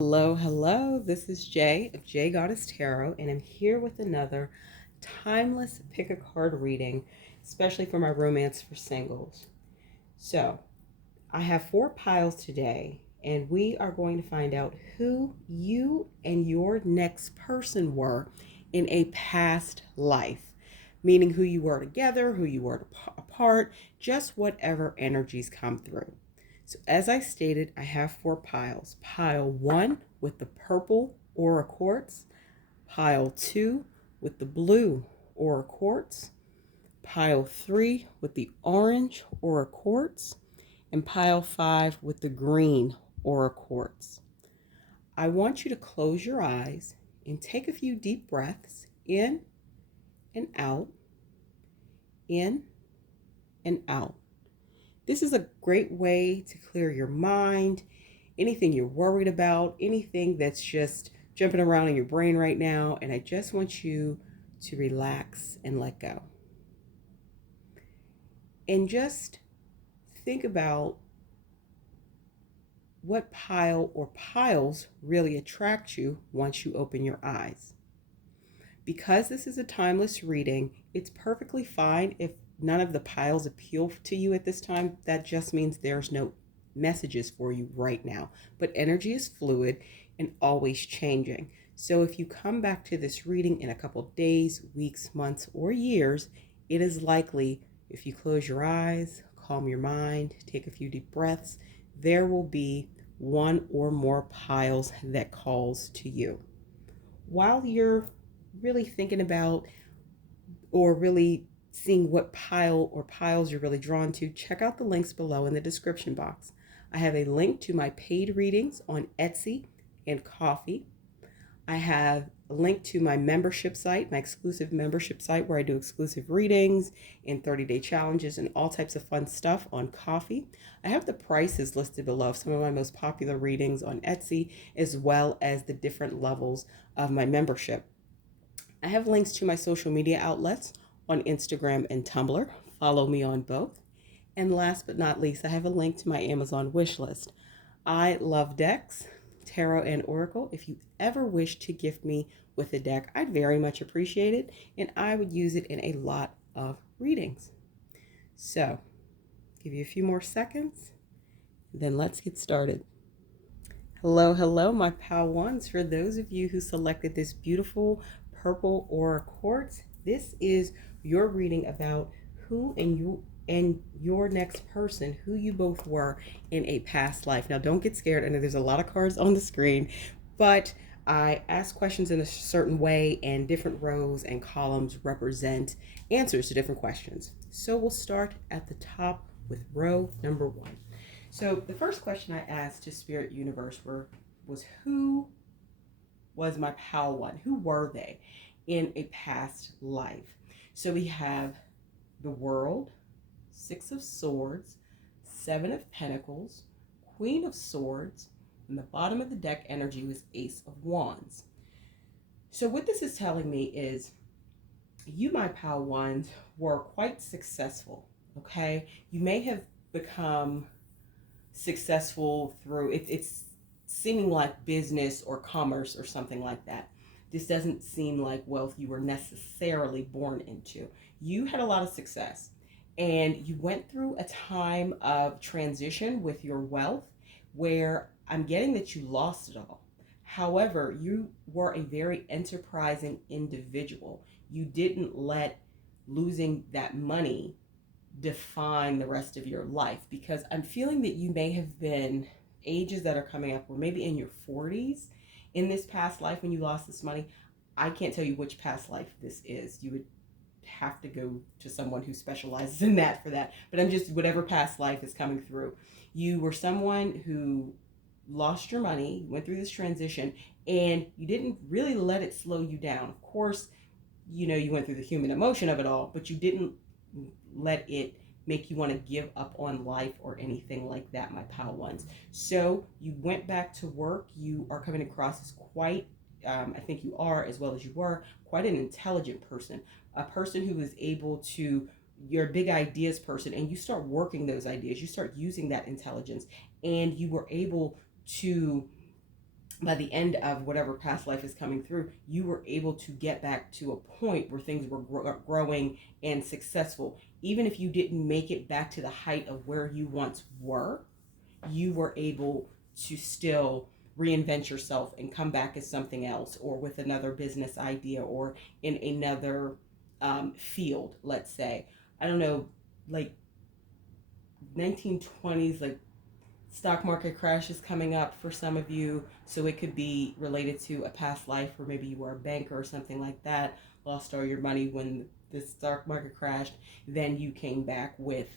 Hello, hello. This is Jay of J.Goddess Tarot, and I'm here with another timeless pick a card reading, especially for my romance for singles. So, I have 4 piles today, and we are going to find out who you and your next person were in a past life, meaning who you were together, who you were apart, just whatever energies come through. So as I stated, I have 4 piles. Pile 1 with the purple aura quartz, pile 2 with the blue aura quartz, pile 3 with the orange aura quartz, and pile 5 with the green aura quartz. I want you to close your eyes and take a few deep breaths in and out, in and out. This is a great way to clear your mind, anything you're worried about, anything that's just jumping around in your brain right now. And I just want you to relax and let go. And just think about what pile or piles really attract you once you open your eyes. Because this is a timeless reading, it's perfectly fine if none of the piles appeal to you at this time. That just means there's no messages for you right now. But energy is fluid and always changing. So if you come back to this reading in a couple days, weeks, months, or years, it is likely, if you close your eyes, calm your mind, take a few deep breaths, there will be one or more piles that calls to you. While you're really thinking about or really seeing what pile or piles you're really drawn to, check out the links below in the description box. I have a link to my paid readings on Etsy and Ko-fi. I have a link to my membership site, my exclusive membership site where I do exclusive readings and 30-day challenges and all types of fun stuff on Ko-fi. I have the prices listed below of some of my most popular readings on Etsy, as well as the different levels of my membership. I have links to my social media outlets on Instagram and Tumblr. Follow me on both. And last but not least, I have a link to my Amazon wish list. I love decks, tarot, and oracle. If you ever wish to gift me with a deck, I'd very much appreciate it, and I would use it in a lot of readings. So, give you a few more seconds, then let's get started. Hello, hello, my pal ones. For those of you who selected this beautiful purple aura quartz, this is your reading about who and your next person, who you both were in a past life. Now, don't get scared. I know there's a lot of cards on the screen, but I ask questions in a certain way, and different rows and columns represent answers to different questions. So we'll start at the top with row number 1. So the first question I asked to Spirit Universe was who was my pal 1? Who were they in a past life? So we have the World, 6 of Swords, 7 of Pentacles, Queen of Swords, and the bottom of the deck energy was Ace of Wands. So what this is telling me is you, my pal 1s, were quite successful, okay? You may have become successful through it's seeming like business or commerce or something like that. This doesn't seem like wealth you were necessarily born into. You had a lot of success, and you went through a time of transition with your wealth where I'm getting that you lost it all. However, you were a very enterprising individual. You didn't let losing that money define the rest of your life, because I'm feeling that you may have been ages that are coming up, or maybe in your 40s in this past life when you lost this money. I can't tell you which past life this is. You would have to go to someone who specializes in that for that. But I'm just, whatever past life is coming through. You were someone who lost your money, went through this transition, and you didn't really let it slow you down. Of course, you went through the human emotion of it all, but you didn't let it make you want to give up on life or anything like that, my pal 1s. So you went back to work. You are coming across as quite, I think you are, as well as you were, quite an intelligent person, a person who is able to, you're a big ideas person, and you start working those ideas. You start using that intelligence, and you were able to by the end of whatever past life is coming through, you were able to get back to a point where things were growing and successful. Even if you didn't make it back to the height of where you once were, you were able to still reinvent yourself and come back as something else, or with another business idea, or in another field, let's say. I don't know, like 1920s, like stock market crash is coming up for some of you, so it could be related to a past life where maybe you were a banker or something like that, lost all your money when the stock market crashed, then you came back with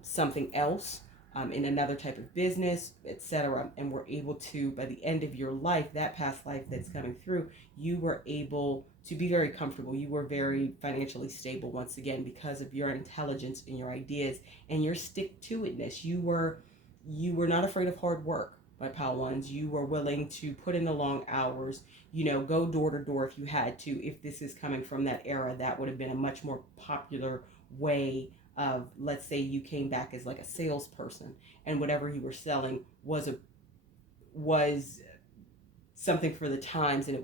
something else, in another type of business, etc., and were able to, by the end of your life, that past life that's coming through, you were able to be very comfortable. You were very financially stable once again because of your intelligence and your ideas and your stick-to-itness. You were not afraid of hard work, my pal ones. You were willing to put in the long hours, go door to door if you had to. If this is coming from that era, that would have been a much more popular way of, let's say you came back as like a salesperson, and whatever you were selling was something for the times, and it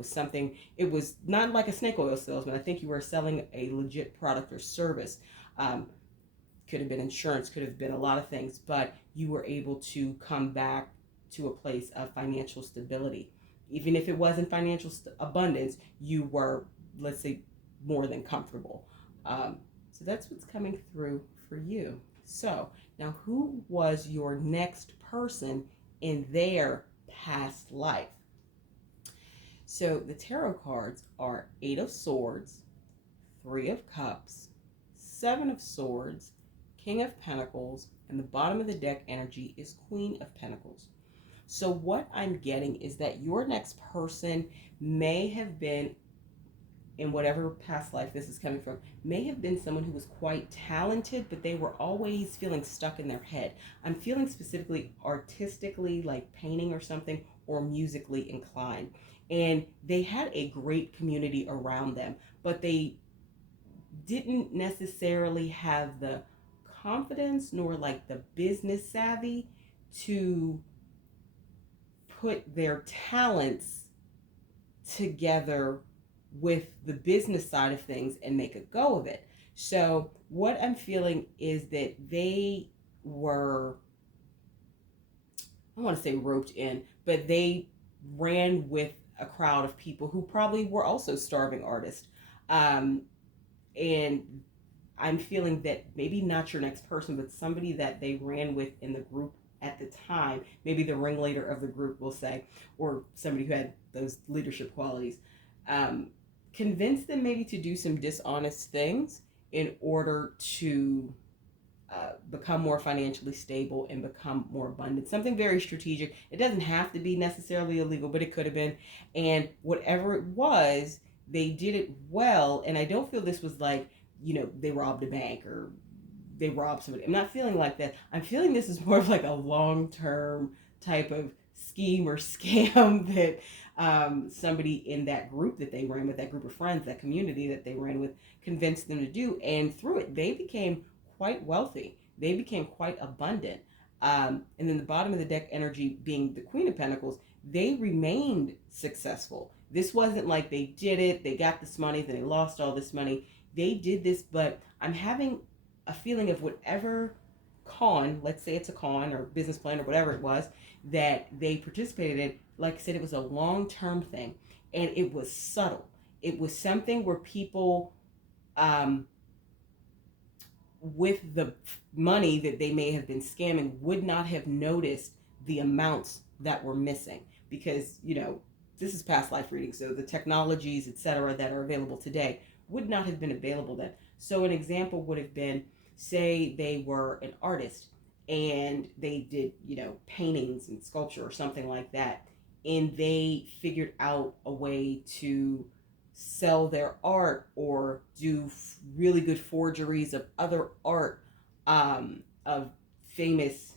was not like a snake oil salesman. I think you were selling a legit product or service. Could have been insurance, could have been a lot of things, but you were able to come back to a place of financial stability. Even if it wasn't financial abundance, you were, let's say, more than comfortable. So that's what's coming through for you. So now, who was your next person in their past life? So the tarot cards are 8 of Swords, 3 of Cups, 7 of Swords, King of Pentacles, and the bottom of the deck energy is Queen of Pentacles. So what I'm getting is that your next person may have been, in whatever past life this is coming from, may have been someone who was quite talented, but they were always feeling stuck in their head. I'm feeling specifically artistically, like painting or something, or musically inclined. And they had a great community around them, but they didn't necessarily have the confidence nor like the business savvy to put their talents together with the business side of things and make a go of it. So what I'm feeling is that they were, I want to say roped in, but they ran with a crowd of people who probably were also starving artists. And I'm feeling that maybe not your next person, but somebody that they ran with in the group at the time, maybe the ringleader of the group, we'll say, or somebody who had those leadership qualities, convinced them maybe to do some dishonest things in order to become more financially stable and become more abundant. Something very strategic. It doesn't have to be necessarily illegal, but it could have been. And whatever it was, they did it well. And I don't feel this was like, they robbed a bank or they robbed somebody. I'm not feeling like that. I'm feeling this is more of like a long-term type of scheme or scam that somebody in that group that they ran with, that group of friends, that community that they ran with, convinced them to do. And through it, they became quite wealthy. They became quite abundant. And then the bottom of the deck energy being the Queen of Pentacles, they remained successful. This wasn't like they did it, they got this money, then they lost all this money. They did this, but I'm having a feeling of whatever con, let's say it's a con or business plan or whatever it was, that they participated in, like I said, it was a long-term thing. And it was subtle. It was something where people, with the money that they may have been scamming, would not have noticed the amounts that were missing. Because, this is past life reading, so the technologies, etc., that are available today would not have been available then. So an example would have been, say they were an artist and they did, paintings and sculpture or something like that, and they figured out a way to sell their art or do really good forgeries of other art, of famous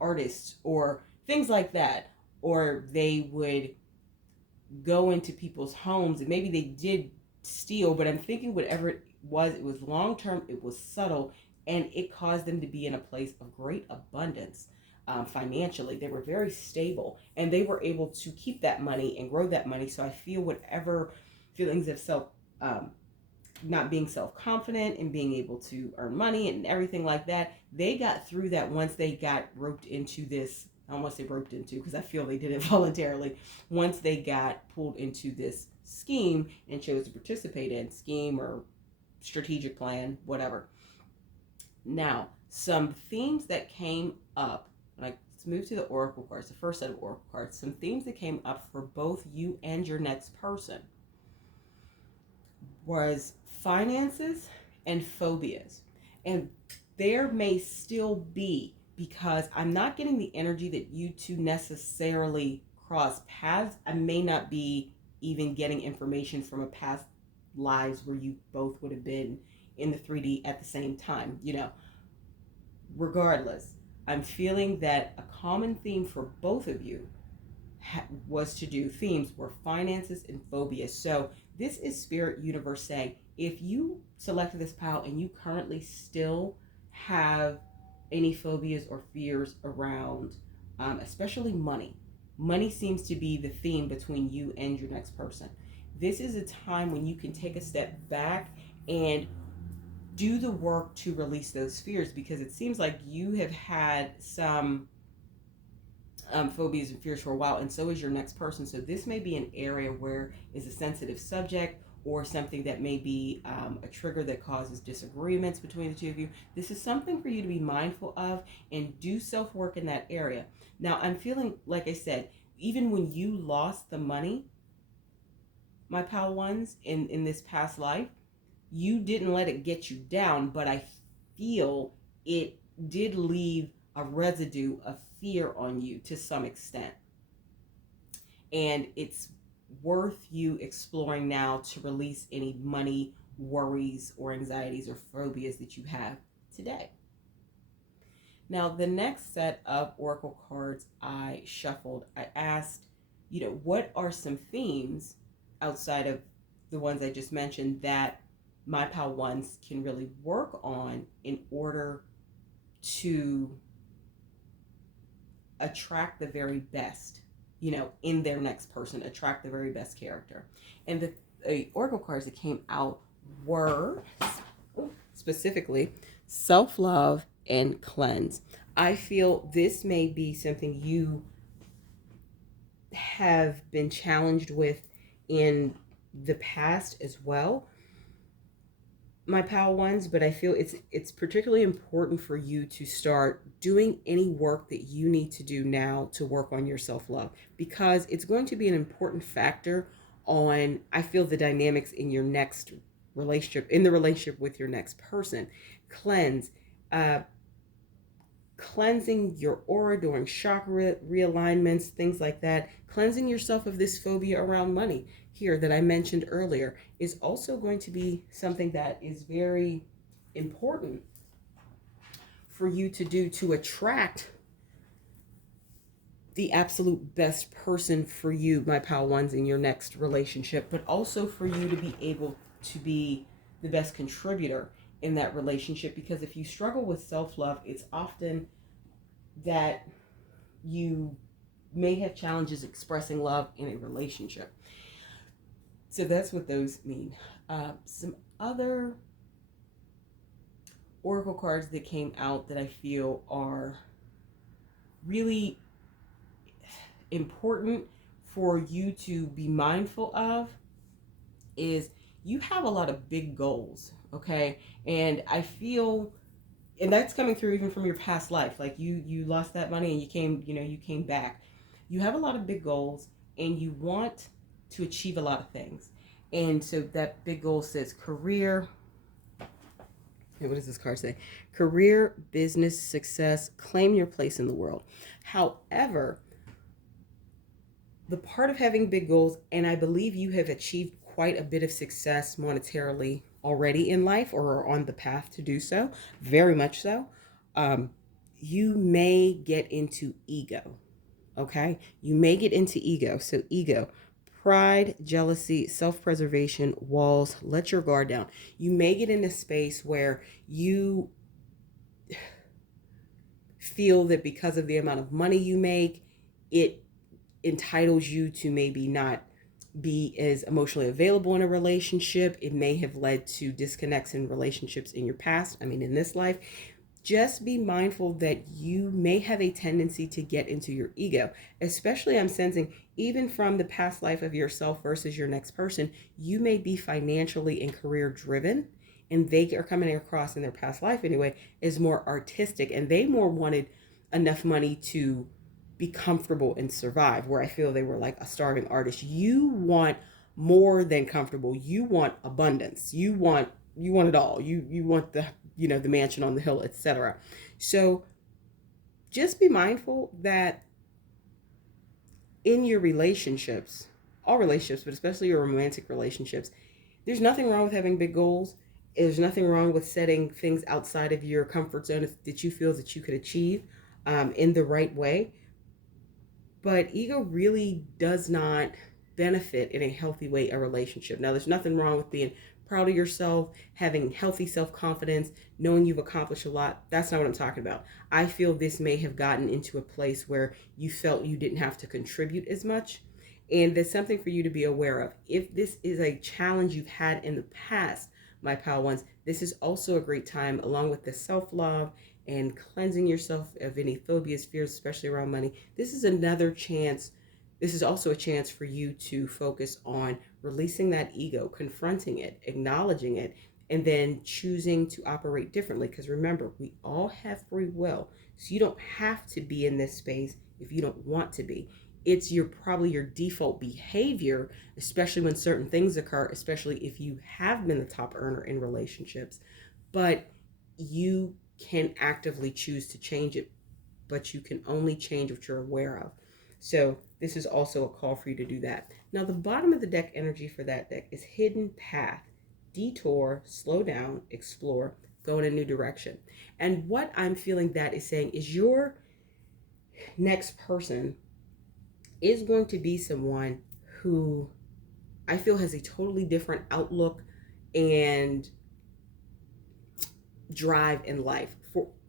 artists or things like that. Or they would go into people's homes and maybe they did steal, but I'm thinking whatever it was long term, it was subtle, and it caused them to be in a place of great abundance. financially. They were very stable, and they were able to keep that money and grow that money. So I feel whatever feelings of not being self-confident and being able to earn money and everything like that, they got through that once they got roped into this. I don't want to say roped into, because I feel they did it voluntarily. Once they got pulled into this scheme and chose to participate in scheme or strategic plan, whatever. Now, some themes that came up, let's move to the oracle cards, the first set of oracle cards. Some themes that came up for both you and your next person was finances and phobias. And there may still be, because I'm not getting the energy that you two necessarily cross paths. I may not be even getting information from a past lives where you both would have been in the 3D at the same time, Regardless, I'm feeling that a common theme for both of you themes were finances and phobias. So this is Spirit Universe saying, if you selected this pile and you currently still have any phobias or fears around, especially money seems to be the theme between you and your next person. This is a time when you can take a step back and do the work to release those fears, because it seems like you have had some phobias and fears for a while, and so is your next person. So this may be an area where is a sensitive subject, or something that may be a trigger that causes disagreements between the two of you. This is something for you to be mindful of and do self-work in that area. Now, I'm feeling, like I said, even when you lost the money, my pal ones, in this past life, you didn't let it get you down, but I feel it did leave a residue of fear on you to some extent. And it's worth you exploring now to release any money worries or anxieties or phobias that you have today. Now, the next set of oracle cards I shuffled, I asked, what are some themes outside of the ones I just mentioned that my pal ones can really work on in order to attract the very best, in their next person, attract the very best character. And the oracle cards that came out were specifically self-love and cleanse. I feel this may be something you have been challenged with in the past as well, my pal ones, but I feel it's particularly important for you to start doing any work that you need to do now to work on your self-love, because it's going to be an important factor on, I feel, the dynamics in your next relationship, in the relationship with your next person. Cleansing your aura during chakra realignments, things like that, cleansing yourself of this phobia around money here that I mentioned earlier is also going to be something that is very important for you to do to attract the absolute best person for you, my pal ones, in your next relationship, but also for you to be able to be the best contributor in that relationship. Because if you struggle with self-love, it's often that you may have challenges expressing love in a relationship. So that's what those mean. Some other oracle cards that came out that I feel are really important for you to be mindful of is you have a lot of big goals, okay? And I feel, and that's coming through even from your past life. Like you lost that money and you came back. You have a lot of big goals and you want to achieve a lot of things. And so that big goal says career. What does this card say? Career, business, success, claim your place in the world. However, the part of having big goals, and I believe you have achieved quite a bit of success monetarily already in life, or are on the path to do so, very much so, you may get into ego, okay? You may get into ego. So ego, pride, jealousy, self-preservation, walls, let your guard down. You may get in a space where you feel that because of the amount of money you make, it entitles you to maybe not be as emotionally available in a relationship. It may have led to disconnects in relationships in your past. I mean, in this life. Just be mindful that you may have a tendency to get into your ego, especially I'm sensing even from the past life of yourself versus your next person, you may be financially and career driven, and they are coming across in their past life anyway as more artistic, and they more wanted enough money to be comfortable and survive, where I feel they were like a starving artist. You want more than comfortable. You want abundance. You want it all. You want the the mansion on the hill, etc. So just be mindful that in your relationships, all relationships, but especially your romantic relationships, there's nothing wrong with having big goals. There's nothing wrong with setting things outside of your comfort zone that you feel that you could achieve in the right way. But ego really does not benefit in a healthy way a relationship. Now, there's nothing wrong with being proud of yourself, having healthy self-confidence, knowing you've accomplished a lot. That's not what I'm talking about. I feel this may have gotten into a place where you felt you didn't have to contribute as much. And there's something for you to be aware of. If this is a challenge you've had in the past, my pal ones, this is also a great time, along with the self-love and cleansing yourself of any phobias, fears, especially around money. This is another chance. This is also a chance for you to focus on releasing that ego, confronting it, acknowledging it, and then choosing to operate differently. Because remember, we all have free will. So you don't have to be in this space if you don't want to be. It's probably your default behavior, especially when certain things occur, especially if you have been the top earner in relationships. But you can actively choose to change it, but you can only change what you're aware of. So this is also a call for you to do that. Now, the bottom of the deck energy for that deck is hidden path, detour, slow down, explore, go in a new direction. And what I'm feeling that is saying is your next person is going to be someone who I feel has a totally different outlook and drive in life.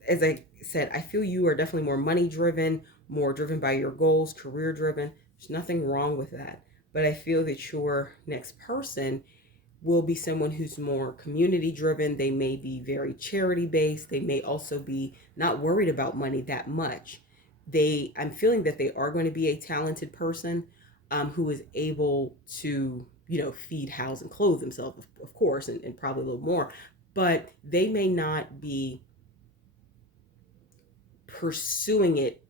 As I said, I feel you are definitely more money driven, more driven by your goals, career driven. There's nothing wrong with that. But I feel that your next person will be someone who's more community driven. They may be very charity based. They may also be not worried about money that much. I'm feeling that they are going to be a talented person who is able to, feed, house, and clothe themselves, of course, and probably a little more. But they may not be pursuing it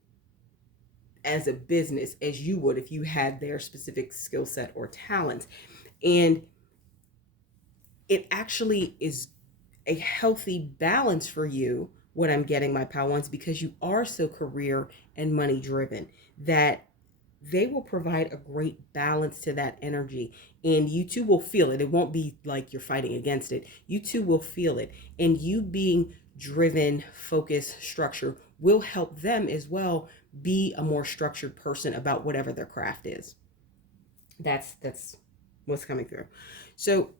as a business as you would if you had their specific skill set or talent. And it actually is a healthy balance for you, what I'm getting, my pal ones, because you are so career and money driven that they will provide a great balance to that energy, and you two will feel it. It won't be like you're fighting against it. You two will feel it, and you being driven, focused, structure will help them as well be a more structured person about whatever their craft is. That's what's coming through. So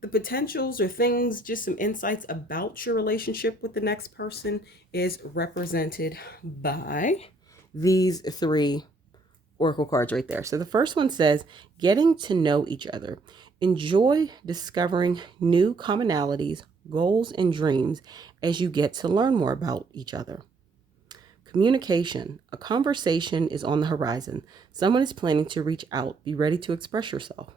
the potentials or things, just some insights about your relationship with the next person is represented by these three oracle cards right there. So the first one says, getting to know each other. Enjoy discovering new commonalities, goals, and dreams as you get to learn more about each other. Communication. A conversation is on the horizon. Someone is planning to reach out. Be ready to express yourself.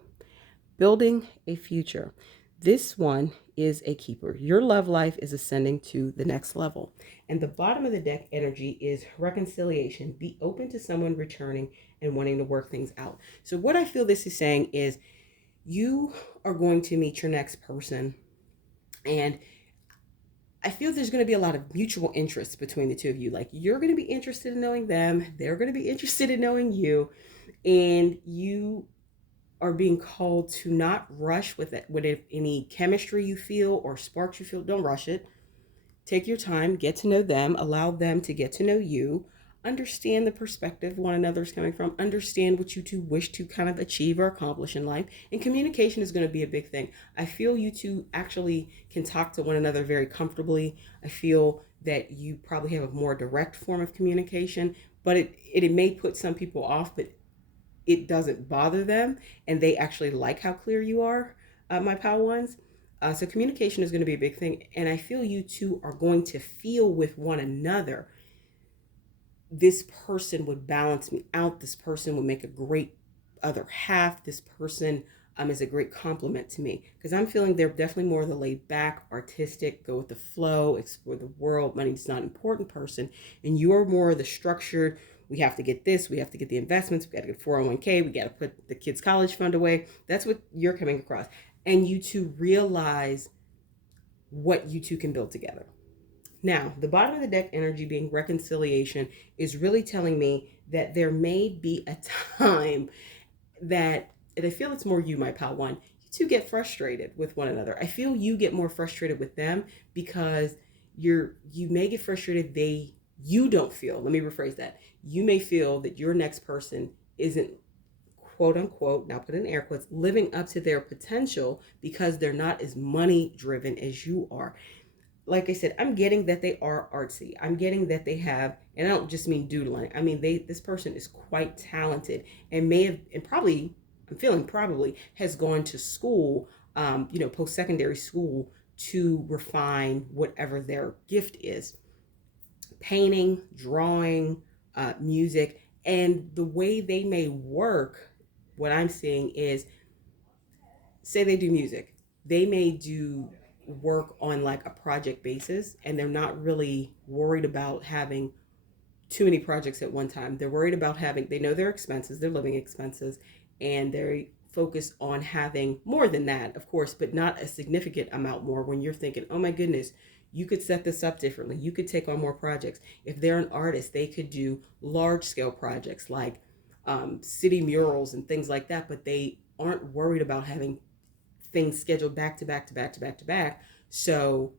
Building a future. This one is a keeper. Your love life is ascending to the next level. And the bottom of the deck energy is reconciliation. Be open to someone returning and wanting to work things out. So what I feel this is saying is you are going to meet your next person, and I feel there's going to be a lot of mutual interest between the two of you. Like, you're going to be interested in knowing them. They're going to be interested in knowing you. And you are being called to not rush with it. With any chemistry you feel or sparks you feel, don't rush it. Take your time, get to know them, allow them to get to know you, understand the perspective one another's coming from, understand what you two wish to kind of achieve or accomplish in life. And communication is going to be a big thing. I feel you two actually can talk to one another very comfortably. I feel that you probably have a more direct form of communication, but it may put some people off, but it doesn't bother them, and they actually like how clear you are, my pal ones. So communication is going to be a big thing, and I feel you two are going to feel with one another. This person would balance me out. This person would make a great other half. This person is a great compliment to me, because I'm feeling they're definitely more of the laid back, artistic, go with the flow, explore the world, money's not important person, and you're more the structured. We have to get this, we have to get the investments, we got to get 401k, we got to put the kids' college fund away. That's what you're coming across, and you two realize what you two can build together. Now, the bottom of the deck energy being reconciliation is really telling me that there may be a time that, and I feel it's more you, my pal one, you two get frustrated with one another. I feel you get more frustrated with them because you may get frustrated, you don't feel, let me rephrase that. You may feel that your next person isn't, quote unquote, now put in air quotes, living up to their potential because they're not as money driven as you are. Like I said, I'm getting that they are artsy. I'm getting that they have, and I don't just mean doodling. I mean, this person is quite talented and may have, and probably, I'm feeling probably has gone to school, post-secondary school to refine whatever their gift is. Painting, drawing, music, and the way they may work, what I'm seeing is, say they do music, they may do work on like a project basis, and they're not really worried about having too many projects at one time. They're worried about having, they know their expenses, their living expenses, and they're focused on having more than that, of course, but not a significant amount more. When you're thinking, oh my goodness, you could set this up differently, you could take on more projects. If they're an artist, they could do large scale projects like city murals and things like that, but they aren't worried about having things scheduled back to back to back to back to back, so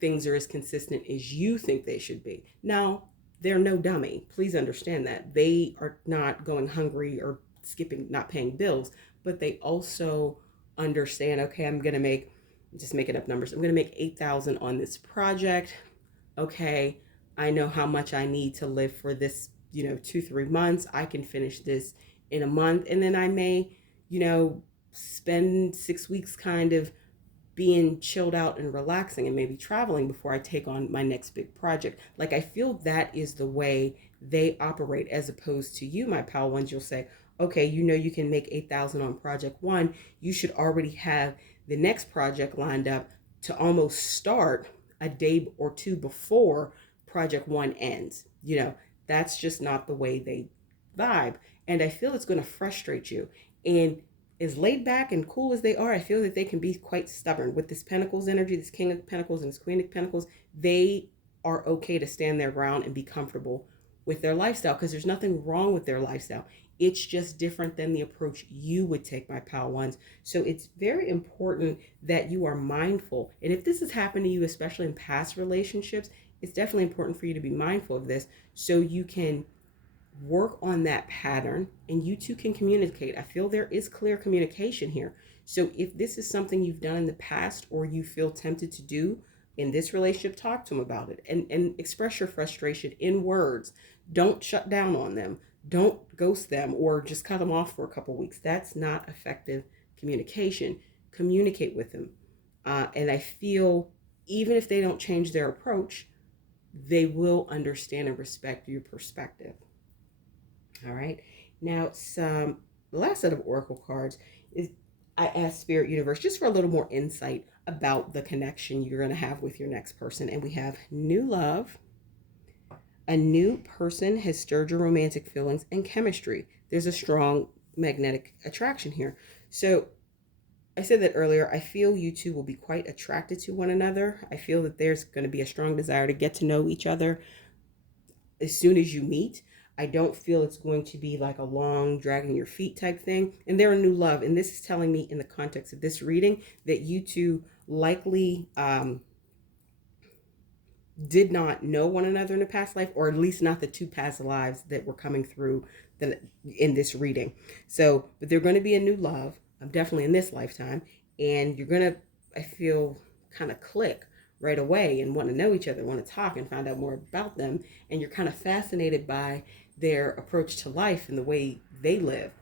things are as consistent as you think they should be. Now, they're no dummy. Please understand that. They are not going hungry or skipping, not paying bills, but they also understand, okay, I'm going to make, just making up numbers, I'm going to make 8,000 on this project. Okay, I know how much I need to live for this, 2-3 months. I can finish this in a month, and then I may, spend 6 weeks kind of being chilled out and relaxing and maybe traveling before I take on my next big project. Like, I feel that is the way they operate, as opposed to you, my pal ones. You'll say, okay, you can make 8,000 on project one. You should already have the next project lined up to almost start a day or two before project one ends. That's just not the way they vibe. And I feel it's going to frustrate you. And as laid back and cool as they are, I feel that they can be quite stubborn with this Pentacles energy, this King of Pentacles and this Queen of Pentacles. They are okay to stand their ground and be comfortable with their lifestyle, because there's nothing wrong with their lifestyle. It's just different than the approach you would take, my pal ones. So it's very important that you are mindful. And if this has happened to you, especially in past relationships, it's definitely important for you to be mindful of this so you can work on that pattern and you two can communicate. I feel there is clear communication here. So if this is something you've done in the past or you feel tempted to do in this relationship, talk to them about it and express your frustration in words. Don't shut down on them. Don't ghost them or just cut them off for a couple weeks. That's not effective communication. Communicate with them. And I feel even if they don't change their approach, they will understand and respect your perspective. All right. Now, the last set of oracle cards is, I asked Spirit Universe just for a little more insight about the connection you're going to have with your next person. And we have new love. A new person has stirred your romantic feelings and chemistry. There's a strong magnetic attraction here. So I said that earlier. I feel you two will be quite attracted to one another. I feel that there's going to be a strong desire to get to know each other as soon as you meet. I don't feel it's going to be like a long dragging your feet type thing. And they're a new love. And this is telling me in the context of this reading that you two likely did not know one another in a past life, or at least not the two past lives that were coming through in this reading. So, but they're going to be a new love, definitely in this lifetime. And you're going to, I feel, kind of click right away and want to know each other, want to talk and find out more about them. And you're kind of fascinated by their approach to life and the way they live.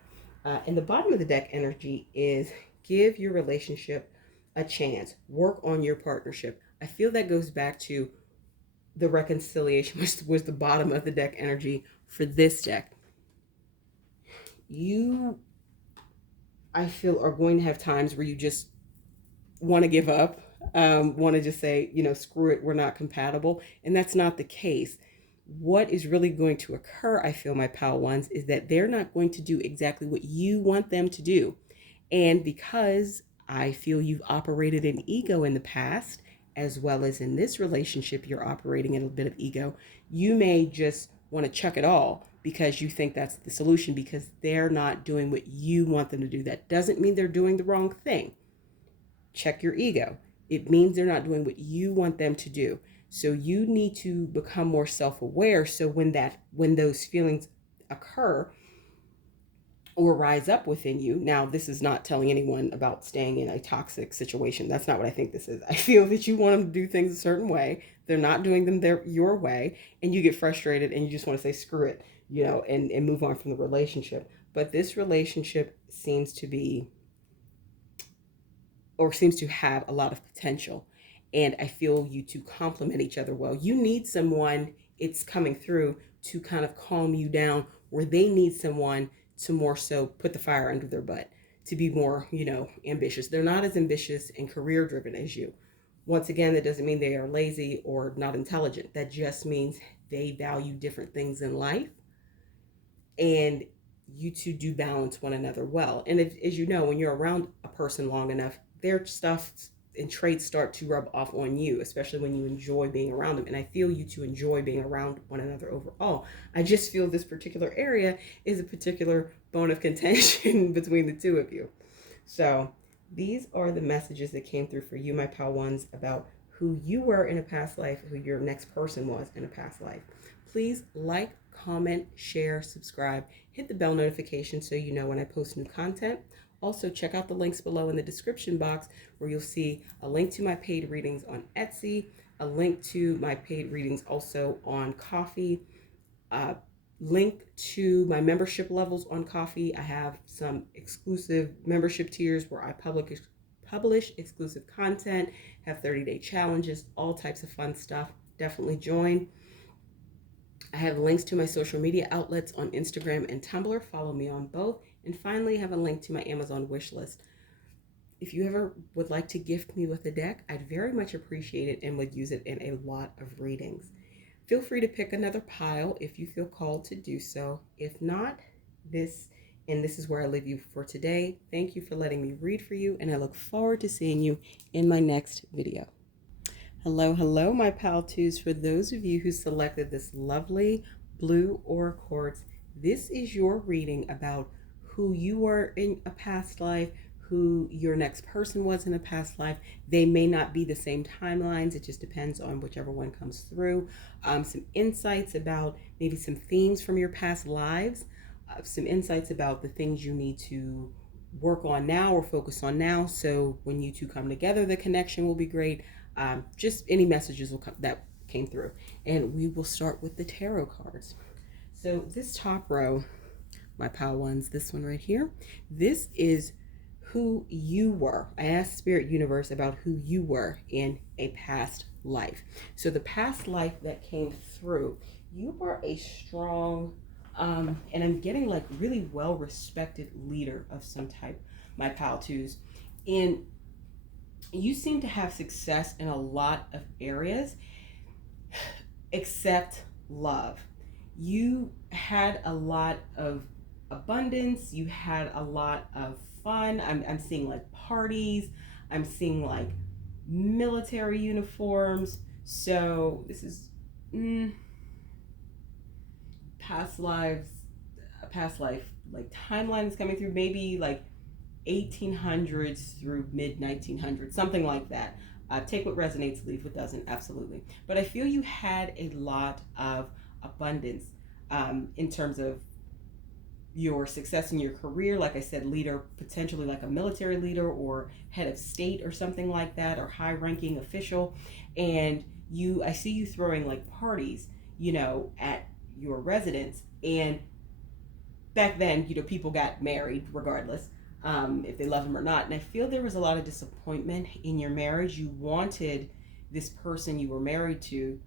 And the bottom of the deck energy is give your relationship a chance, work on your partnership. I feel that goes back to the reconciliation, which was the bottom of the deck energy for this deck. You, I feel, are going to have times where you just want to give up, want to just say, screw it, we're not compatible. And that's not the case. What is really going to occur, I feel, my pal ones, is that they're not going to do exactly what you want them to do. And because I feel you've operated in ego in the past, as well as in this relationship, you're operating in a bit of ego, you may just want to chuck it all because you think that's the solution because they're not doing what you want them to do. That doesn't mean they're doing the wrong thing. Check your ego. It means they're not doing what you want them to do. So you need to become more self-aware. So when those feelings occur or rise up within you, now this is not telling anyone about staying in a toxic situation. That's not what I think this is. I feel that you want them to do things a certain way. They're not doing them your way, and you get frustrated and you just want to say screw it, and move on from the relationship. But this relationship seems to have a lot of potential. And I feel you two complement each other well. You need someone, it's coming through, to kind of calm you down, where they need someone to more so put the fire under their butt, to be more, ambitious. They're not as ambitious and career driven as you. Once again, that doesn't mean they are lazy or not intelligent. That just means they value different things in life. And you two do balance one another well. And as you know, when you're around a person long enough, their stuff and traits start to rub off on you, especially when you enjoy being around them. And I feel you two enjoy being around one another overall. I just feel this particular area is a particular bone of contention between the two of you. So these are the messages that came through for you, my pal ones, about who you were in a past life, who your next person was in a past life. Please like, comment, share, subscribe, hit the bell notification so you know when I post new content. Also, check out the links below in the description box where you'll see a link to my paid readings on Etsy, a link to my paid readings also on Ko-fi, link to my membership levels on Ko-fi. I have some exclusive membership tiers where I publish exclusive content, have 30-day challenges, all types of fun stuff. Definitely join. I have links to my social media outlets on Instagram and Tumblr. Follow me on both. And finally, I have a link to my Amazon wish list. If you ever would like to gift me with a deck, I'd very much appreciate it and would use it in a lot of readings. Feel free to pick another pile if you feel called to do so. If not, this is where I leave you for today. Thank you for letting me read for you, and I look forward to seeing you in my next video. Hello, my pal twos. For those of you who selected this lovely blue aura quartz, this is your reading about who you were in a past life, who your next person was in a past life. They may not be the same timelines. It just depends on whichever one comes through. Some insights about maybe some themes from your past lives, some insights about the things you need to work on now or focus on now. So when you two come together, the connection will be great. Just any messages that came through. And we will start with the tarot cards. So this top row, my pal ones, this one right here, this is who you were. I asked Spirit Universe about who you were in a past life. So the past life that came through, you were a strong, and I'm getting like really well-respected leader of some type, my pal twos. And you seem to have success in a lot of areas except love. You had a lot of abundance. You had a lot of fun. I'm seeing like parties. I'm seeing like military uniforms. So this is past lives, a past life like timeline is coming through, maybe like 1800s through mid 1900s, something like that. Take what resonates, leave what doesn't, absolutely. But I feel you had a lot of abundance in terms of your success in your career, like I said, leader, potentially like a military leader or head of state or something like that, or high ranking official. And I see you throwing like parties, at your residence. And back then, people got married regardless, if they love him or not. And I feel there was a lot of disappointment in your marriage. You wanted this person you were married to,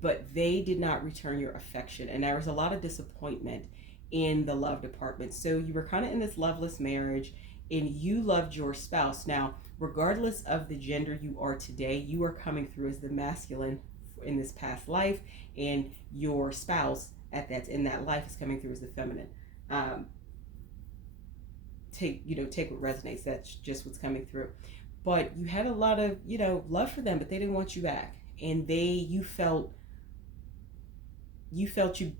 but they did not return your affection. And there was a lot of disappointment in the love department. So you were kind of in this loveless marriage and you loved your spouse. Now, regardless of the gender you are today, you are coming through as the masculine in this past life, and your spouse in that life is coming through as the feminine. Take what resonates. That's just what's coming through. But you had a lot of love for them, but they didn't want you back, and you felt you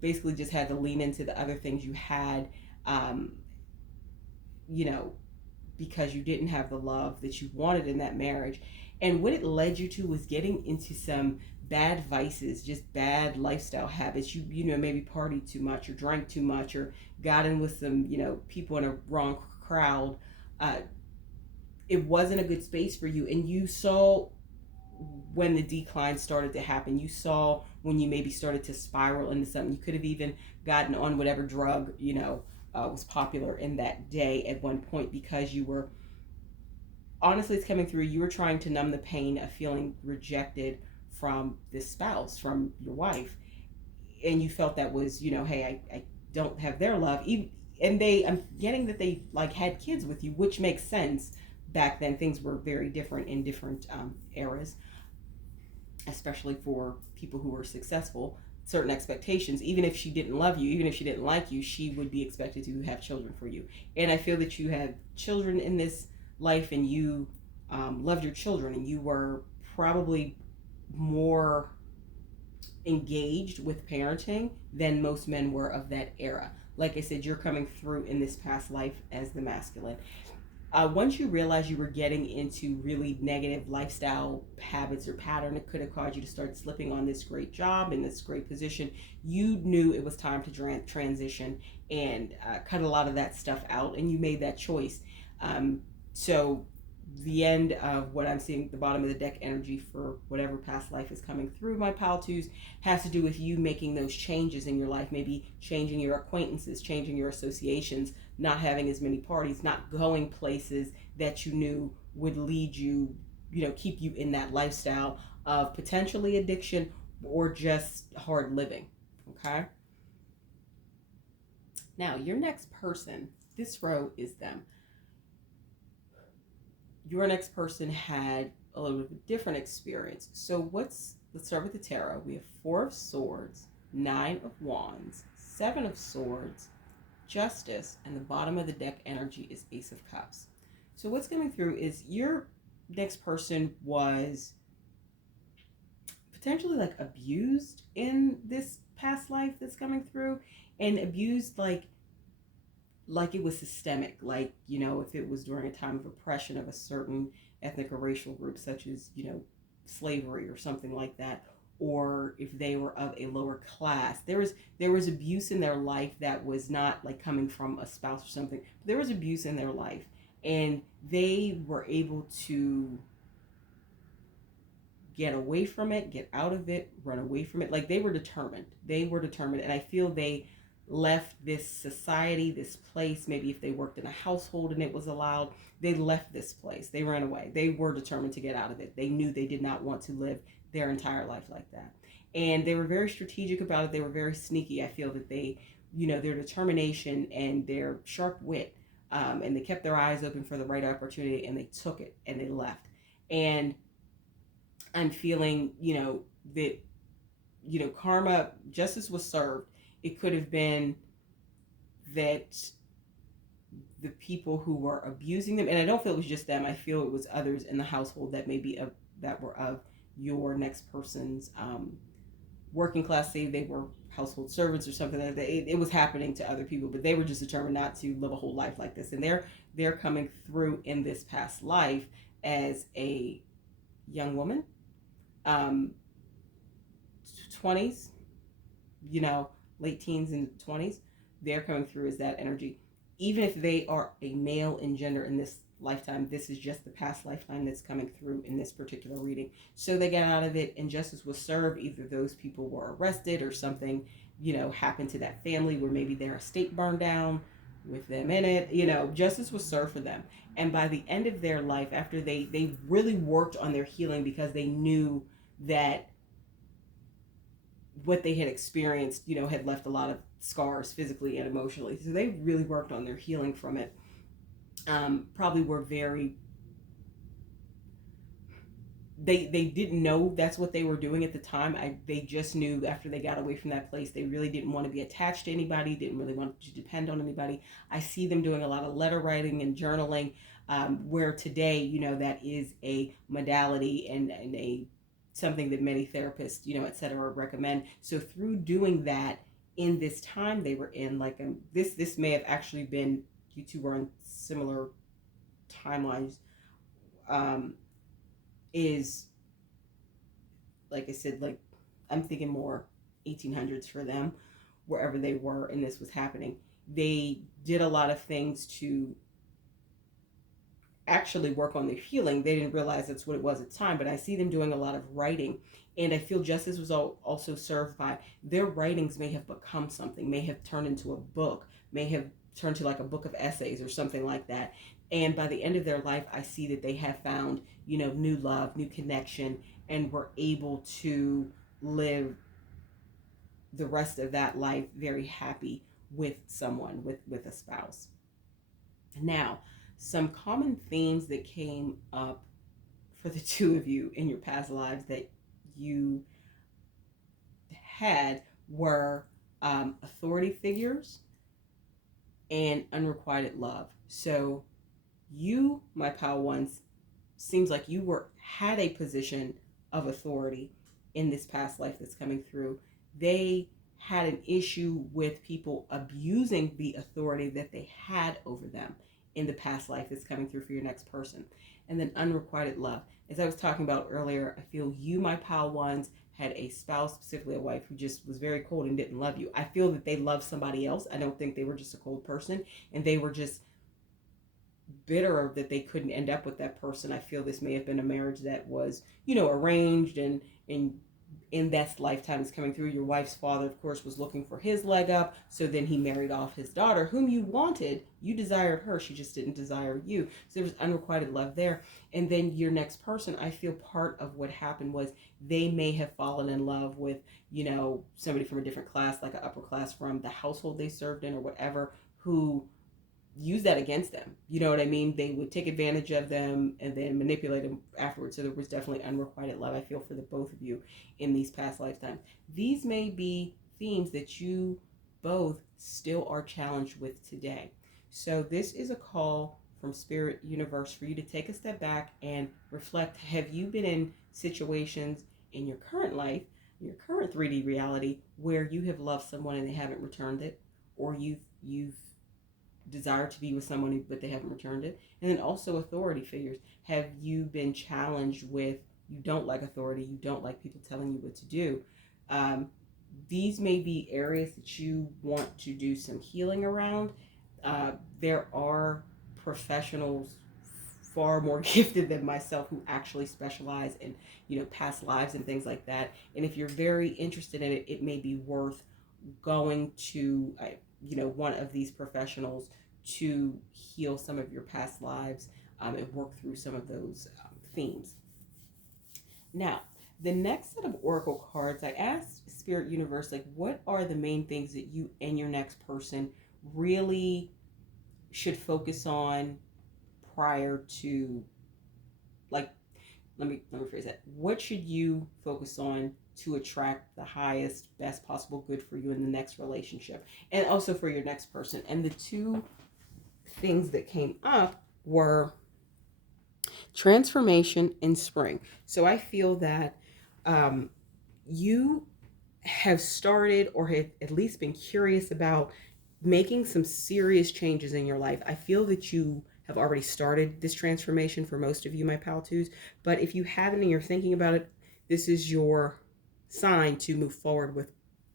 basically just had to lean into the other things you had, you know, because you didn't have the love that you wanted in that marriage. And what it led you to was getting into some bad vices, just bad lifestyle habits. You maybe partied too much or drank too much or got in with some, people in a wrong crowd. It wasn't a good space for you. And you saw when the decline started to happen. You saw when you maybe started to spiral into something. You could have even gotten on whatever drug, was popular in that day at one point, because you were, honestly, it's coming through, you were trying to numb the pain of feeling rejected from this spouse, from your wife. And you felt that was, hey, I don't have their love. And I'm getting that they had kids with you, which makes sense. Back then, things were very different in different eras, especially for people who were successful. Certain expectations, even if she didn't love you, even if she didn't like you, she would be expected to have children for you. And I feel that you had children in this life, and you loved your children, and you were probably more engaged with parenting than most men were of that era. Like I said, you're coming through in this past life as the masculine. Once you realized you were getting into really negative lifestyle habits or pattern, it could have caused you to start slipping on this great job and this great position. You knew it was time to transition and cut a lot of that stuff out, and you made that choice. So the end of what I'm seeing, the bottom of the deck energy for whatever past life is coming through, my pal twos, has to do with you making those changes in your life, maybe changing your acquaintances, changing your associations, not having as many parties, not going places that you knew would lead you, keep you in that lifestyle of potentially addiction or just hard living. Okay? Now, your next person, this row is them. Your next person had a little bit of a different experience. So let's start with the tarot. We have 4 of Swords, 9 of Wands, 7 of Swords, Justice, and the bottom of the deck energy is Ace of Cups. So what's coming through is your next person was potentially abused in this past life that's coming through, and abused like it was systemic, if it was during a time of oppression of a certain ethnic or racial group, such as, slavery or something like that, or if they were of a lower class. There was abuse in their life that was not coming from a spouse or something. But there was abuse in their life, and they were able to get away from it, get out of it, run away from it. They were determined. And I feel they left this society, this place. Maybe if they worked in a household and it was allowed, they left this place. They ran away. They were determined to get out of it. They knew they did not want to live their entire life like that. And they were very strategic about it. They were very sneaky. I feel that they, their determination and their sharp wit, and they kept their eyes open for the right opportunity, and they took it and they left. And I'm feeling, that, karma, justice was served. It could have been that the people who were abusing them, and I don't feel it was just them, I feel it was others in the household that that were of your next person's working class, say they were household servants or something like that. It was happening to other people, but they were just determined not to live a whole life like this. And they're coming through in this past life as a young woman, 20s, late teens and 20s. they're coming through as that energy. Even if they are a male in gender in this lifetime, this is just the past lifetime that's coming through in this particular reading. So they got out of it and justice was served. Either those people were arrested or something, happened to that family where maybe their estate burned down with them in it. Justice was served for them. And by the end of their life, after they really worked on their healing because they knew that what they had experienced, had left a lot of scars physically and emotionally. So they really worked on their healing from it. Probably were very, they didn't know that's what they were doing at the time. They just knew after they got away from that place, they really didn't want to be attached to anybody, didn't really want to depend on anybody. I see them doing a lot of letter writing and journaling, where today, that is a modality and a something that many therapists, et cetera, recommend. So through doing that in this time they were in, like this may have actually been, you two were on similar timelines, is, like I said, like I'm thinking more 1800s for them, wherever they were and this was happening. They did a lot of things to actually work on their healing. They didn't realize that's what it was at the time, but I see them doing a lot of writing. And I feel justice was also served by their writings may have become something, may have turned into a book, may have turned to like a book of essays or something like that. And by the end of their life, I see that they have found, new love, new connection, and were able to live the rest of that life very happy with someone, with a spouse. Now, some common themes that came up for the two of you in your past lives that you had were authority figures and unrequited love. So you, my pal ones, seems like you had a position of authority in this past life that's coming through. They had an issue with people abusing the authority that they had over them in the past life that's coming through for your next person. And then unrequited love. As I was talking about earlier, I feel you, my pal ones, had a spouse, specifically a wife, who just was very cold and didn't love you. I feel that they loved somebody else. I don't think they were just a cold person, and they were just bitter that they couldn't end up with that person. I feel this may have been a marriage that was, arranged, and in that lifetime is coming through. Your wife's father, of course, was looking for his leg up, so then he married off his daughter, whom you wanted. You desired her, she just didn't desire you. So there was unrequited love there. And then your next person, I feel part of what happened was they may have fallen in love with, somebody from a different class, like an upper class from the household they served in or whatever, who use that against them. You know what I mean? They would take advantage of them and then manipulate them afterwards. So there was definitely unrequited love, I feel, for the both of you in these past lifetimes. These may be themes that you both still are challenged with today. So this is a call from Spirit Universe for you to take a step back and reflect. Have you been in situations in your current life, your current 3D reality, where you have loved someone and they haven't returned it, or you've desire to be with someone but they haven't returned it? And then also authority figures. Have you been challenged with, you don't like authority, you don't like people telling you what to do? These may be areas that you want to do some healing around. There are professionals far more gifted than myself who actually specialize in, past lives and things like that. And if you're very interested in it, it may be worth going to one of these professionals to heal some of your past lives, and work through some of those themes. Now, the next set of oracle cards, I asked Spirit Universe, like, what are the main things that you and your next person really should focus on prior to, like, let me phrase that. What should you focus on to attract the highest, best possible good for you in the next relationship, and also for your next person? And the two things that came up were transformation and spring. So I feel that you have started, or have at least been curious about, making some serious changes in your life. I feel that you have already started this transformation for most of you, my pal twos. But if you haven't and you're thinking about it, this is your sign to move forward with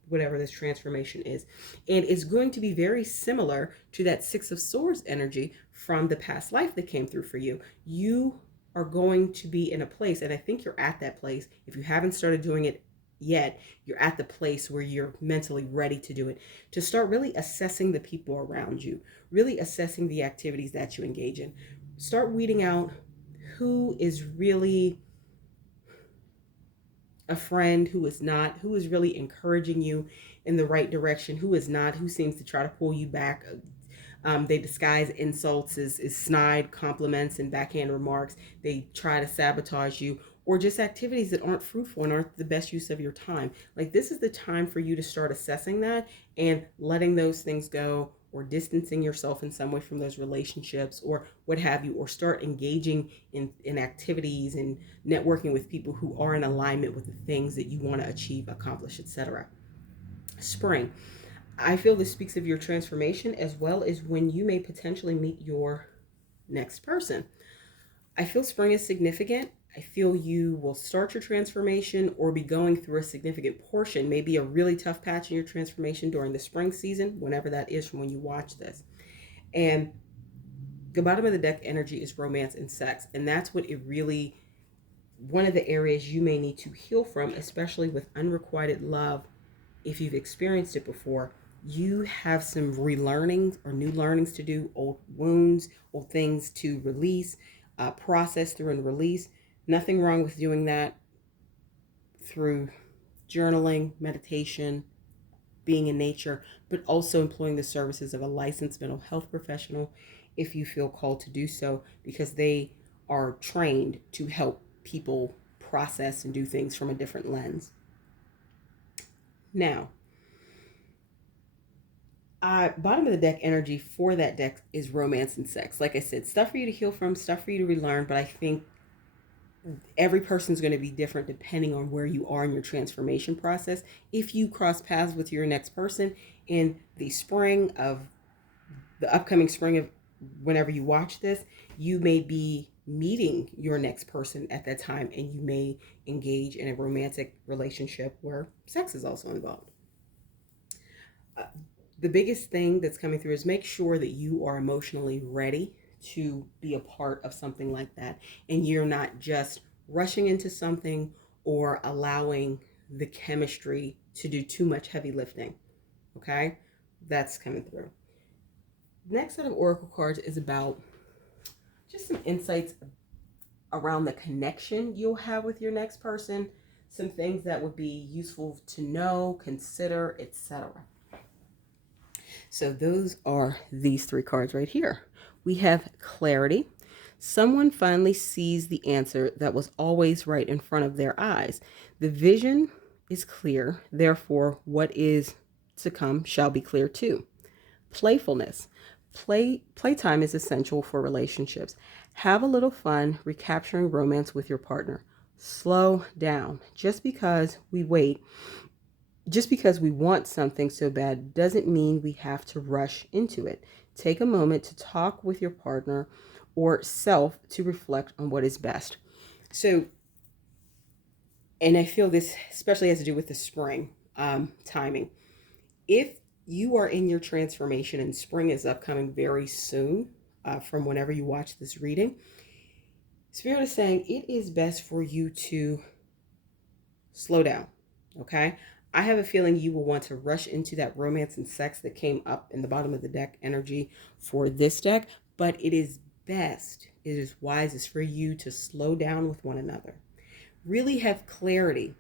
whatever this transformation is. And it's going to be very similar to that Six of Swords energy from the past life that came through for you. You are going to be in a place, and I think you're at that place. If you haven't started doing it yet, you're at the place where you're mentally ready to do it, to start really assessing the people around you, really assessing the activities that you engage in. Start weeding out who is really a friend, who is not, who is really encouraging you in the right direction, who is not, who seems to try to pull you back. They disguise insults as snide compliments and backhand remarks. They try to sabotage you, or just activities that aren't fruitful and aren't the best use of your time. Like, this is the time for you to start assessing that and letting those things go, or distancing yourself in some way from those relationships or what have you, or start engaging in activities and networking with people who are in alignment with the things that you want to achieve, accomplish, etc. Spring. I feel this speaks of your transformation, as well as when you may potentially meet your next person. I feel spring is significant. I feel you will start your transformation or be going through a significant portion, maybe a really tough patch in your transformation during the spring season, whenever that is from when you watch this. And the bottom of the deck energy is romance and sex. And that's what it really, one of the areas you may need to heal from, especially with unrequited love. If you've experienced it before, you have some relearnings or new learnings to do, old wounds, old things to release, process through and release. Nothing wrong with doing that through journaling, meditation, being in nature, but also employing the services of a licensed mental health professional if you feel called to do so, because they are trained to help people process and do things from a different lens. Now, bottom of the deck energy for that deck is romance and sex. Like I said, stuff for you to heal from, stuff for you to relearn, but I think every person's going to be different depending on where you are in your transformation process. If you cross paths with your next person in the spring of the upcoming spring of whenever you watch this, you may be meeting your next person at that time, and you may engage in a romantic relationship where sex is also involved. The biggest thing that's coming through is make sure that you are emotionally ready to be a part of something like that, and you're not just rushing into something or allowing the chemistry to do too much heavy lifting. Okay, that's coming through. Next set of oracle cards is about just some insights around the connection you'll have with your next person, some things that would be useful to know, consider, etc. So those are these three cards right here. We have clarity. Someone finally sees the answer that was always right in front of their eyes. The vision is clear, therefore what is to come shall be clear too. Playfulness. Playtime is essential for relationships. Have a little fun recapturing romance with your partner. Slow down. Just because we want something so bad doesn't mean we have to rush into it. Take a moment to talk with your partner or self to reflect on what is best. So, and I feel this especially has to do with the spring timing. If you are in your transformation and spring is upcoming very soon, from whenever you watch this reading, Spirit is saying it is best for you to slow down, okay? I have a feeling you will want to rush into that romance and sex that came up in the bottom of the deck energy for this deck, but it is best, it is wisest for you to slow down with one another. Really have clarity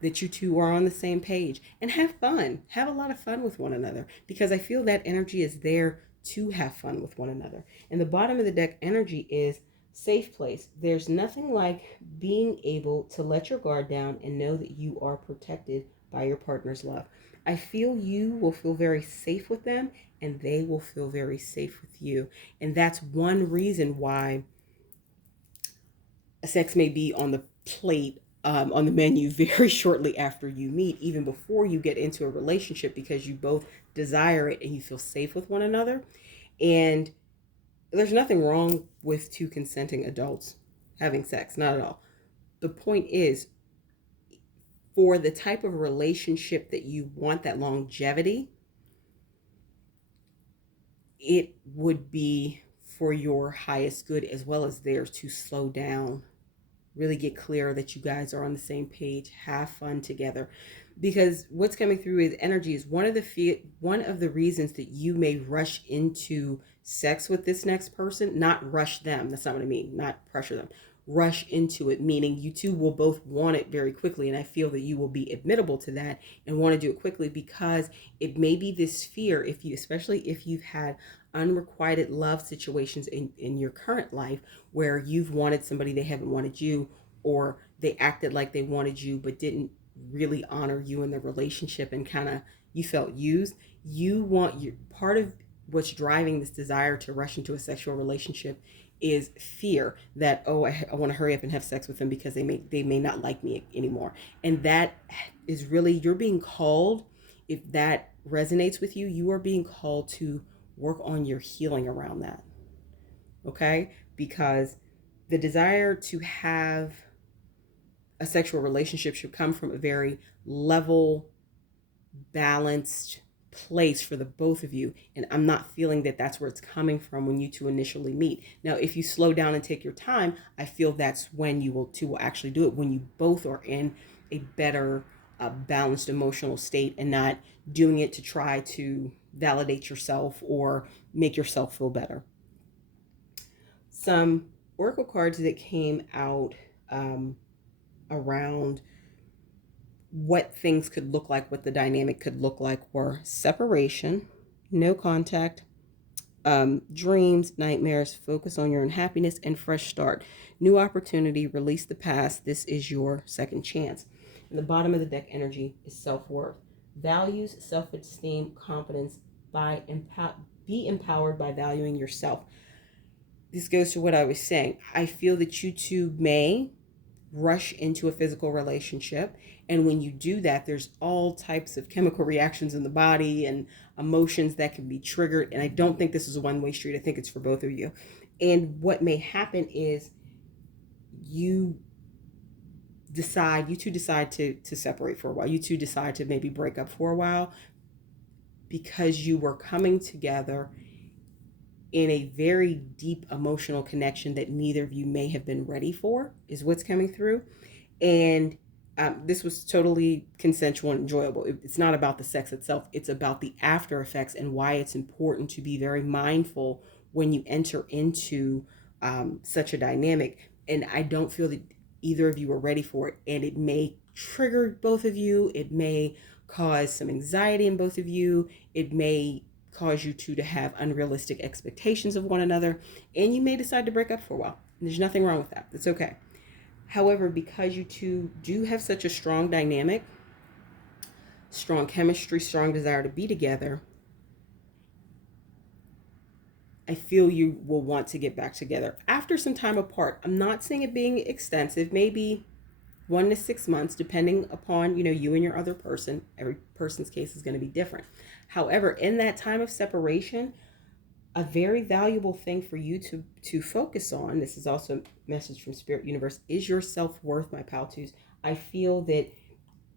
that you two are on the same page, and have fun. Have a lot of fun with one another, because I feel that energy is there to have fun with one another. And the bottom of the deck energy is safe place. There's nothing like being able to let your guard down and know that you are protected by your partner's love. I feel you will feel very safe with them, and they will feel very safe with you. And that's one reason why sex may be on the plate, on the menu very shortly after you meet, even before you get into a relationship, because you both desire it and you feel safe with one another. And there's nothing wrong with two consenting adults having sex, not at all. The point is, for the type of relationship that you want, that longevity, it would be for your highest good as well as theirs to slow down, really get clear that you guys are on the same page, have fun together. Because what's coming through is energy is one of the reasons that you may rush into sex with this next person, not rush them. That's not what I mean, not pressure them. Rush into it, meaning you two will both want it very quickly. And I feel that you will be admittable to that and want to do it quickly, because it may be this fear, if you, especially if you've had unrequited love situations in your current life where you've wanted somebody, they haven't wanted you, or they acted like they wanted you but didn't really honor you in the relationship, and kind of you felt used. You want your part of what's driving this desire to rush into a sexual relationship is fear that, oh, I want to hurry up and have sex with them because they may not like me anymore. And that is really, you're being called, if that resonates with you, you are being called to work on your healing around that. Okay? Because the desire to have a sexual relationship should come from a very level, balanced place for the both of you. And I'm not feeling that that's where it's coming from when you two initially meet. Now, if you slow down and take your time, I feel that's when you will actually do it, when you both are in a better balanced emotional state and not doing it to try to validate yourself or make yourself feel better. Some oracle cards that came out around what things could look like, what the dynamic could look like, were separation, no contact, dreams, nightmares, focus on your unhappiness, and fresh start. New opportunity, release the past. This is your second chance. And the bottom of the deck energy is self-worth. Values, self-esteem, confidence. Be empowered by valuing yourself. This goes to what I was saying. I feel that you two may rush into a physical relationship, and when you do that, there's all types of chemical reactions in the body and emotions that can be triggered. And I don't think this is a one-way street. I think it's for both of you. And what may happen is you two decide to separate for a while. You two decide to maybe break up for a while because you were coming together in a very deep emotional connection that neither of you may have been ready for, is what's coming through. And this was totally consensual and enjoyable. It's not about the sex itself. It's about the after effects and why it's important to be very mindful when you enter into such a dynamic. And I don't feel that either of you are ready for it. And it may trigger both of you. It may cause some anxiety in both of you. It may cause you two to have unrealistic expectations of one another, and you may decide to break up for a while. There's nothing wrong with that. It's okay. However, because you two do have such a strong dynamic, strong chemistry, strong desire to be together, I feel you will want to get back together after some time apart. I'm not saying it being extensive, maybe 1 to 6 months, depending upon, you and your other person. Every person's case is going to be different. However, in that time of separation, a very valuable thing for you to focus on, this is also a message from Spirit Universe, is your self-worth, my pal twos. I feel that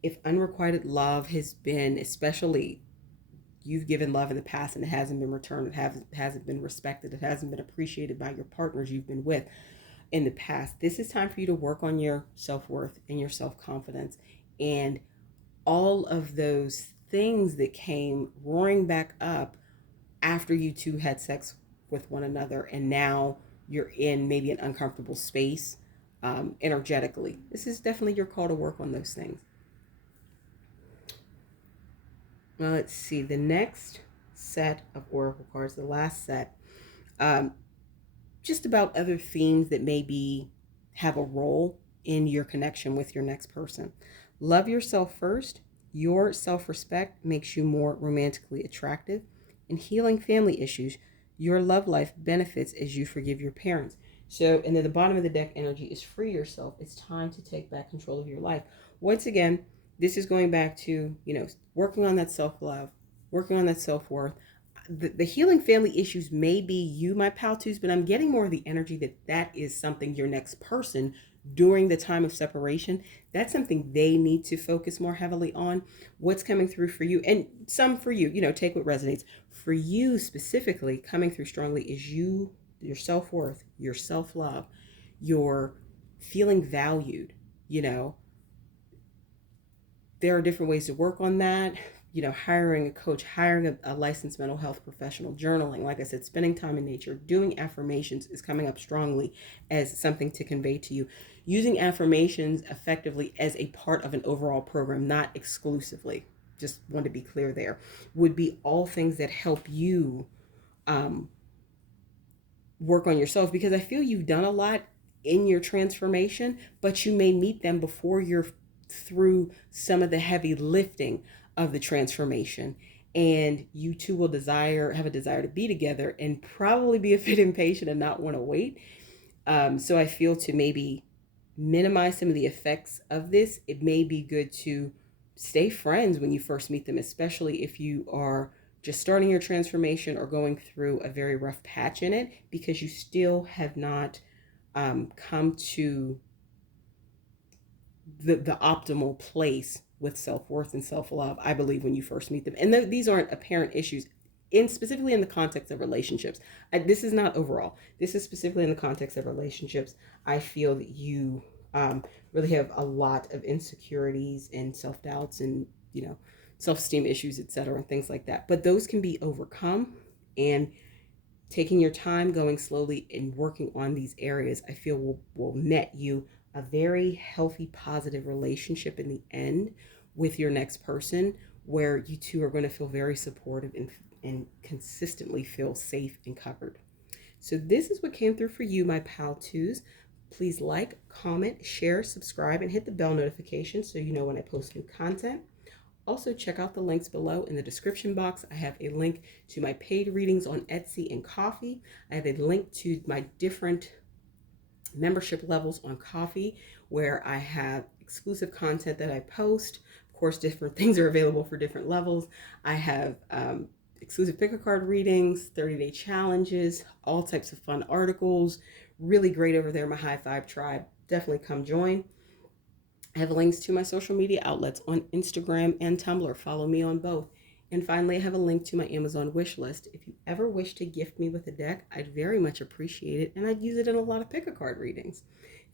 if unrequited love has been, especially you've given love in the past and it hasn't been returned, it hasn't been respected, it hasn't been appreciated by your partners you've been with in the past, this is time for you to work on your self-worth and your self-confidence, and all of those things that came roaring back up after you two had sex with one another, and now you're in maybe an uncomfortable space energetically. This is definitely your call to work on those things. Now let's see, the next set of oracle cards, the last set, just about other themes that maybe have a role in your connection with your next person. Love yourself first. Your self-respect makes you more romantically attractive. And healing family issues. Your love life benefits as you forgive your parents. So, and then the bottom of the deck energy is free yourself. It's time to take back control of your life. Once again, this is going back to, working on that self-love, working on that self-worth. The healing family issues may be you, my pal twos, but I'm getting more of the energy that is something your next person during the time of separation, that's something they need to focus more heavily on. What's coming through for you, and some for you, take what resonates. For you specifically, coming through strongly is your self-worth, your self-love, your feeling valued. There are different ways to work on that. Hiring a coach, hiring a licensed mental health professional, journaling, like I said, spending time in nature, doing affirmations is coming up strongly as something to convey to you. Using affirmations effectively as a part of an overall program, not exclusively, just want to be clear there, would be all things that help you work on yourself, because I feel you've done a lot in your transformation, but you may meet them before you're through some of the heavy lifting of the transformation, and you two will have a desire to be together and probably be a bit impatient and not want to wait. So I feel to maybe minimize some of the effects of this, it may be good to stay friends when you first meet them, especially if you are just starting your transformation or going through a very rough patch in it, because you still have not come to the optimal place with self-worth and self-love, I believe, when you first meet them. And these aren't apparent issues specifically in the context of relationships. This is not overall. This is specifically in the context of relationships. I feel that you really have a lot of insecurities and self-doubts and, self-esteem issues, etc., and things like that. But those can be overcome, and taking your time, going slowly, and working on these areas, I feel will net you a very healthy, positive relationship in the end with your next person, where you two are going to feel very supportive and consistently feel safe and covered. So this is what came through for you, my pal twos. Please like, comment, share, subscribe, and hit the bell notification so you know when I post new content. Also, check out the links below in the description box. I have a link to my paid readings on Etsy and Ko-fi. I have a link to my different membership levels on Ko-fi, where I have exclusive content that I post. Of course, different things are available for different levels. I have exclusive pick-a-card readings, 30-day challenges, all types of fun articles. Really great over there, my High Five tribe. Definitely come join. I have links to my social media outlets on Instagram and Tumblr. Follow me on both. And finally, I have a link to my Amazon wish list. If you ever wish to gift me with a deck, I'd very much appreciate it, and I'd use it in a lot of pick-a-card readings.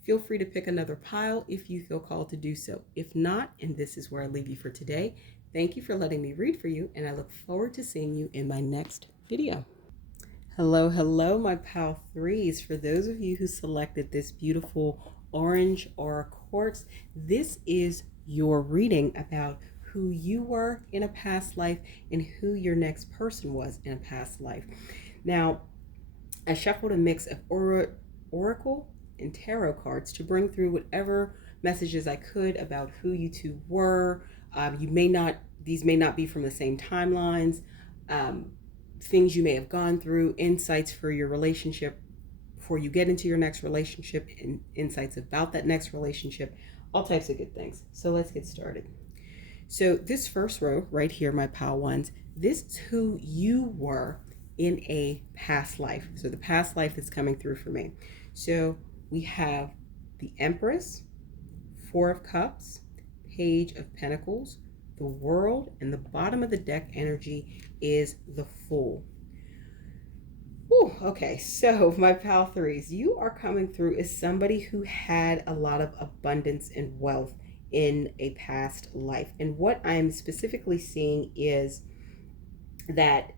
Feel free to pick another pile if you feel called to do so. If not, and this is where I leave you for today, thank you for letting me read for you, and I look forward to seeing you in my next video. Hello, hello, my pal threes. For those of you who selected this beautiful orange aura quartz, this is your reading about who you were in a past life and who your next person was in a past life. Now, I shuffled a mix of oracle and tarot cards to bring through whatever messages I could about who you two were. These may not be from the same timelines. Things you may have gone through, insights for your relationship before you get into your next relationship, and insights about that next relationship, all types of good things. So let's get started. So this first row right here, my pal ones, this is who you were in a past life. So the past life that's coming through for me. So we have the Empress, Four of Cups, Page of Pentacles, the World, and the bottom of the deck energy is the Fool. Ooh, okay, so my pal threes, you are coming through as somebody who had a lot of abundance and wealth in a past life. And what I'm specifically seeing is that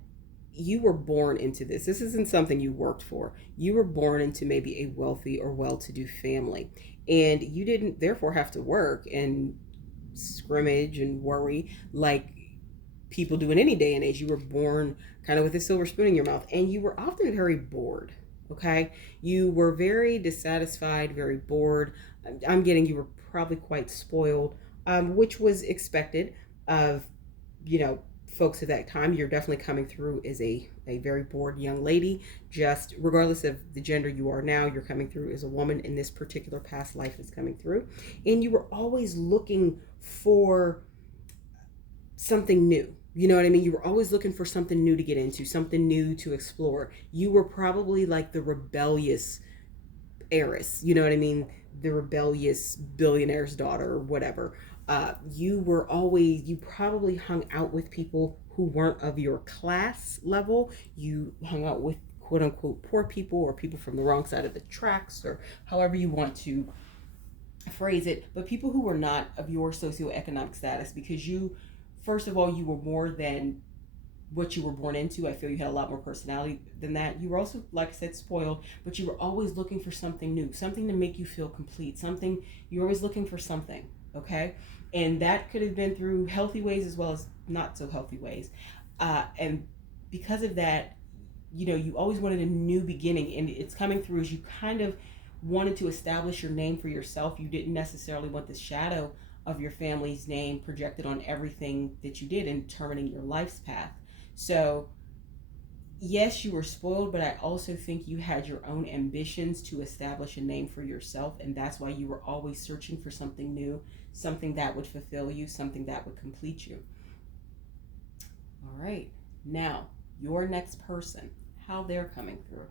you were born into this. This isn't something you worked for. You were born into maybe a wealthy or well-to-do family, and you didn't therefore have to work and scrimmage and worry like people do in any day and age. You were born kind of with a silver spoon in your mouth, and you were often very bored. Okay, you were very dissatisfied, very bored. I'm getting you were probably quite spoiled, which was expected of folks at that time. You're definitely coming through as a very bored young lady. Just regardless of the gender you are now, you're coming through as a woman in this particular past life that's coming through, and you were always looking for something new. You know what I mean? You were always looking for something new to get into, something new to explore. You were probably like the rebellious heiress, you know what I mean? the rebellious billionaire's daughter or whatever. You probably hung out with people who weren't of your class level. You hung out with quote unquote poor people or people from the wrong side of the tracks, or however you want to phrase it, but people who were not of your socioeconomic status, because you, first of all, you were more than what you were born into. I feel you had a lot more personality than that. You were also, like I said, spoiled, but you were always looking for something new, something to make you feel complete, something, you're always looking for something, okay? And that could have been through healthy ways as well as not so healthy ways. And because of that, you always wanted a new beginning, and it's coming through as you kind of wanted to establish your name for yourself. You didn't necessarily want the shadow of your family's name projected on everything that you did in determining your life's path. So, yes, you were spoiled, but I also think you had your own ambitions to establish a name for yourself, and that's why you were always searching for something new, something that would fulfill you, something that would complete you. All right, now your next person, how they're coming through.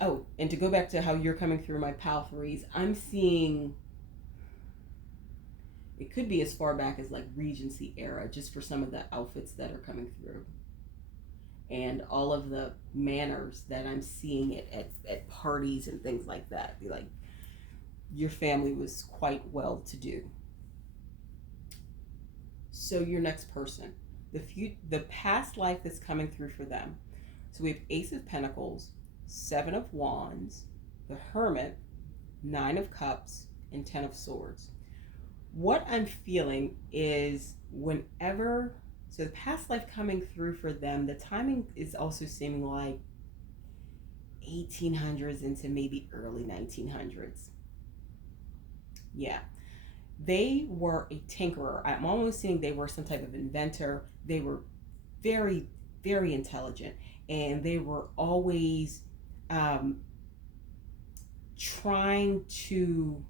Oh, and to go back to how you're coming through my pal threes, I'm seeing it could be as far back as like Regency era, just for some of the outfits that are coming through. And all of the manners that I'm seeing at parties and things like that. Be like, your family was quite well to do. So your next person, the past life that's coming through for them. So we have Ace of Pentacles, Seven of Wands, the Hermit, Nine of Cups, and Ten of Swords. What I'm feeling is so the past life coming through for them, the timing is also seeming like 1800s into maybe early 1900s. Yeah. They were a tinkerer. I'm almost seeing they were some type of inventor. They were very, very intelligent, and they were always trying to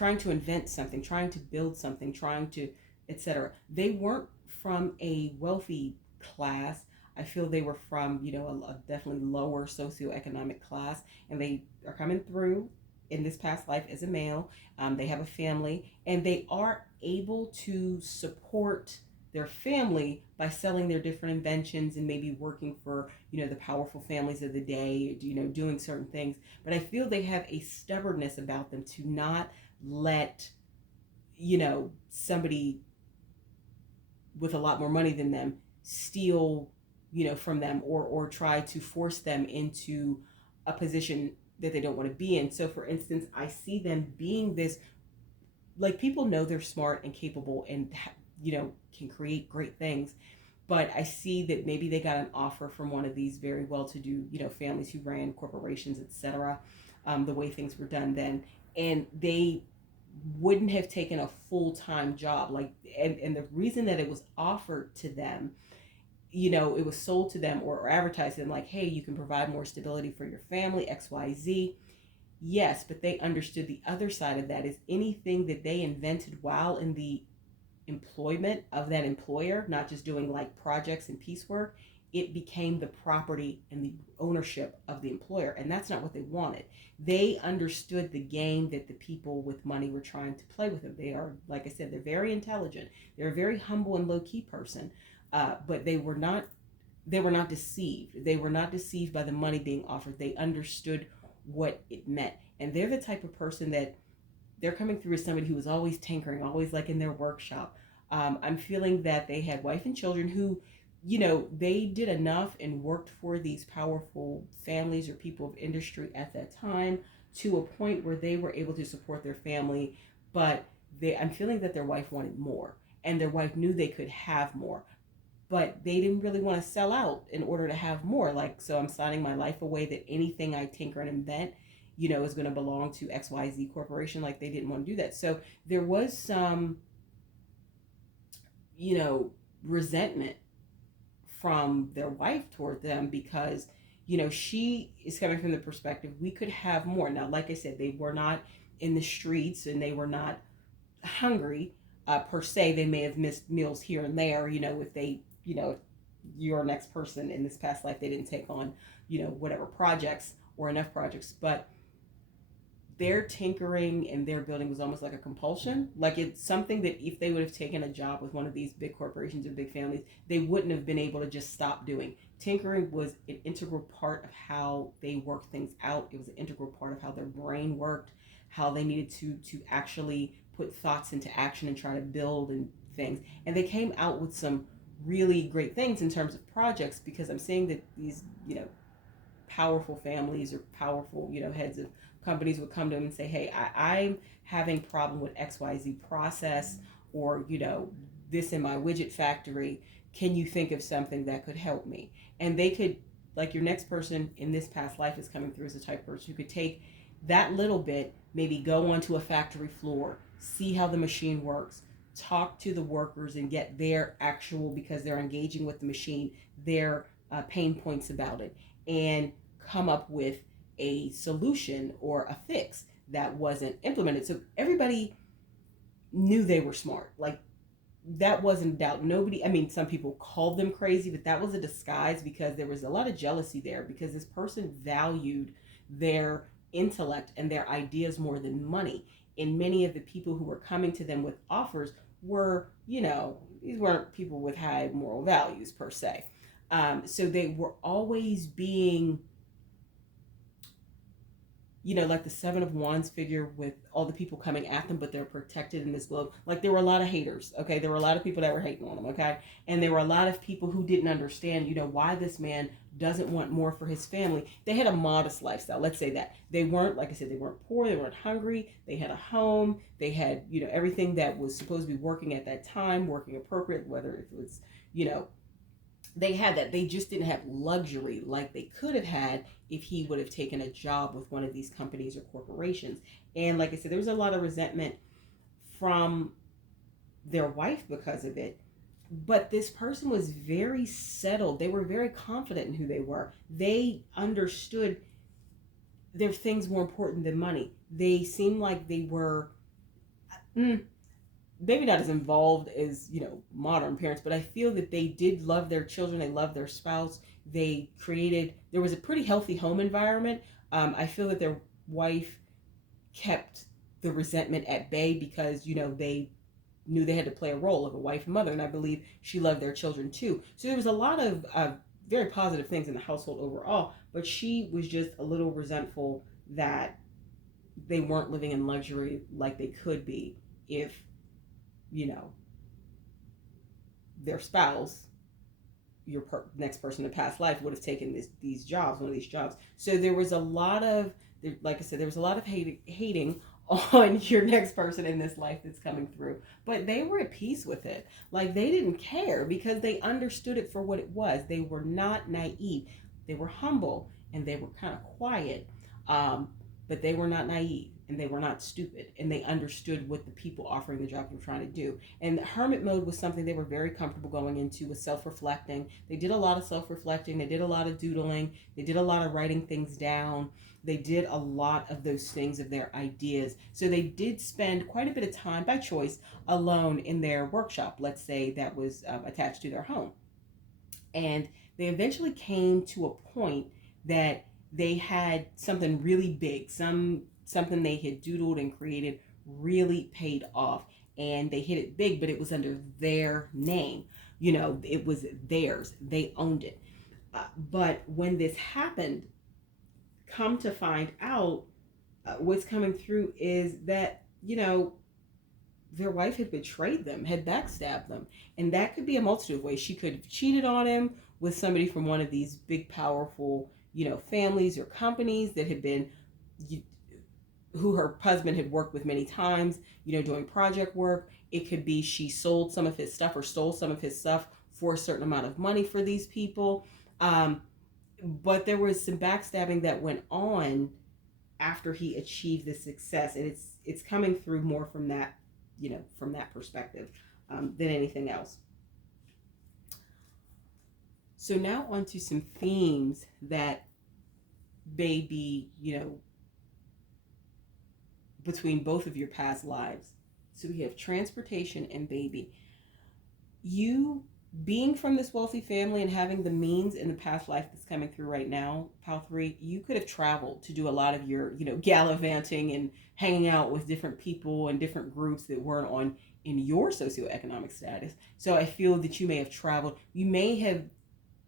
invent something, trying to build something, trying to, etc. They weren't from a wealthy class. I feel they were from, a definitely lower socioeconomic class, and they are coming through in this past life as a male. They have a family, and they are able to support their family by selling their different inventions and maybe working for, the powerful families of the day, doing certain things. But I feel they have a stubbornness about them to not let, somebody with a lot more money than them steal, from them, or try to force them into a position that they don't want to be in. So for instance, I see them being this, like, people know they're smart and capable and, can create great things. But I see that maybe they got an offer from one of these very well-to-do, families who ran corporations, etc. The way things were done then, and they wouldn't have taken a full-time job. Like, and the reason that it was offered to them, it was sold to them or advertised to them like, hey, you can provide more stability for your family, XYZ. Yes, but they understood the other side of that is anything that they invented while in the employment of that employer, not just doing like projects and piecework, it became the property and the ownership of the employer. And that's not what they wanted. They understood the game that the people with money were trying to play with them. They are, like I said, they're very intelligent. They're a very humble and low-key person. But they were not deceived. They were not deceived by the money being offered. They understood what it meant. And they're the type of person that they're coming through as somebody who was always tinkering, always like in their workshop. I'm feeling that they had wife and children who, they did enough and worked for these powerful families or people of industry at that time to a point where they were able to support their family. But I'm feeling that their wife wanted more, and their wife knew they could have more, but they didn't really want to sell out in order to have more. Like, so I'm signing my life away that anything I tinker and invent, is going to belong to XYZ Corporation. Like, they didn't want to do that. So there was some, resentment from their wife toward them because, she is coming from the perspective, we could have more. Now, like I said, they were not in the streets and they were not hungry per se. They may have missed meals here and there, if they, your next person in this past life, they didn't take on, whatever projects or enough projects. But their tinkering and their building was almost like a compulsion. Like it's something that if they would have taken a job with one of these big corporations or big families, they wouldn't have been able to just stop doing. Tinkering was an integral part of how they worked things out. It was an integral part of how their brain worked, how they needed to actually put thoughts into action and try to build and things. And they came out with some really great things in terms of projects, because I'm saying that these, powerful families or powerful, heads of companies would come to them and say, hey, I'm having a problem with XYZ process, or, this in my widget factory. Can you think of something that could help me? And they could, like your next person in this past life is coming through as a type of person who could take that little bit, maybe go onto a factory floor, see how the machine works, talk to the workers and get their actual, because they're engaging with the machine, their pain points about it, and come up with a solution or a fix that wasn't implemented. So everybody knew they were smart. Like that wasn't doubt. Nobody, I mean, some people called them crazy, but that was a disguise, because there was a lot of jealousy there, because this person valued their intellect and their ideas more than money. And many of the people who were coming to them with offers were, these weren't people with high moral values per se. So they were always being, like the Seven of Wands figure with all the people coming at them, but they're protected in this globe. Like there were a lot of haters, okay? There were a lot of people that were hating on them, okay? And there were a lot of people who didn't understand, why this man doesn't want more for his family. They had a modest lifestyle, let's say that. They weren't, like I said, they weren't poor, they weren't hungry, they had a home, they had, everything that was supposed to be working at that time, working appropriate, whether it was, they had that. They just didn't have luxury like they could have had if he would have taken a job with one of these companies or corporations. And like I said, there was a lot of resentment from their wife because of it. But this person was very settled. They were very confident in who they were. They understood their things more important than money. They seemed like they were maybe not as involved as modern parents, but I feel that they did love their children. They loved their spouse. There was a pretty healthy home environment. I feel that their wife kept the resentment at bay, because they knew they had to play a role of a wife and mother, and I believe she loved their children too. So there was a lot of very positive things in the household overall, but she was just a little resentful that they weren't living in luxury like they could be if their spouse, next person in past life, would have taken these jobs, one of these jobs. So there was a lot of, like I said, there was a lot of hating on your next person in this life that's coming through. But they were at peace with it. Like they didn't care, because they understood it for what it was. They were not naive. They were humble and they were kind of quiet, but they were not naive. And they were not stupid, and they understood what the people offering the job were trying to do. And hermit mode was something they were very comfortable going into, with self-reflecting. They did a lot of self-reflecting. They did a lot of doodling. They did a lot of writing things down. They did a lot of those things, of their ideas. So they did spend quite a bit of time, by choice, alone in their workshop, let's say, that was attached to their home. And they eventually came to a point that they had something really big, something they had doodled and created really paid off, and they hit it big, but it was under their name. It was theirs. They owned it. But when this happened, come to find out, what's coming through is that, their wife had betrayed them, had backstabbed them. And that could be a multitude of ways. She could have cheated on him with somebody from one of these big, powerful, families or companies that had been, who her husband had worked with many times, doing project work. It could be she sold some of his stuff or stole some of his stuff for a certain amount of money for these people. But there was some backstabbing that went on after he achieved this success. And it's coming through more from that, from that perspective than anything else. So now on to some themes that may be, between both of your past lives. So we have transportation and baby. You being from this wealthy family and having the means in the past life that's coming through right now, Pal 3, you could have traveled to do a lot of your, gallivanting and hanging out with different people and different groups that weren't on in your socioeconomic status. So I feel that you may have traveled. You may have,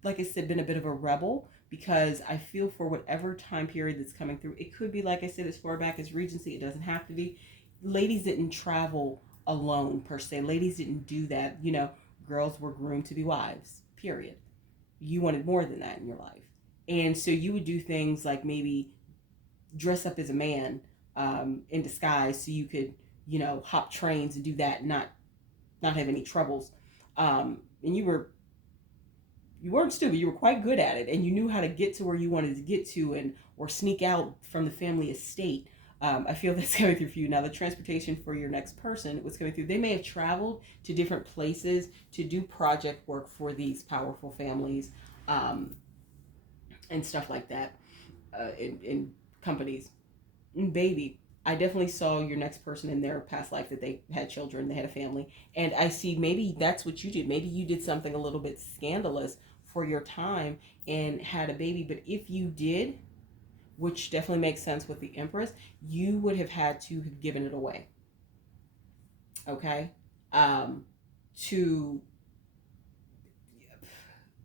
like I said, been a bit of a rebel, because I feel for whatever time period that's coming through, it could be, like I said, as far back as Regency. It doesn't have to be. Ladies didn't travel alone per se. Ladies didn't do that. Girls were groomed to be wives, period. You wanted more than that in your life. And so you would do things like maybe dress up as a man, in disguise, so you could, hop trains and do that and not have any troubles. And you weren't stupid. You were quite good at it, and you knew how to get to where you wanted to get to, and or sneak out from the family estate. I feel that's coming through for you. Now, the transportation for your next person, what's coming through, they may have traveled to different places to do project work for these powerful families, and stuff like that, in companies. And baby, I definitely saw your next person in their past life that they had children, they had a family. And I see maybe that's what you did. Maybe you did something a little bit scandalous for your time and had a baby. But if you did, which definitely makes sense with the Empress, you would have had to have given it away. Okay? To,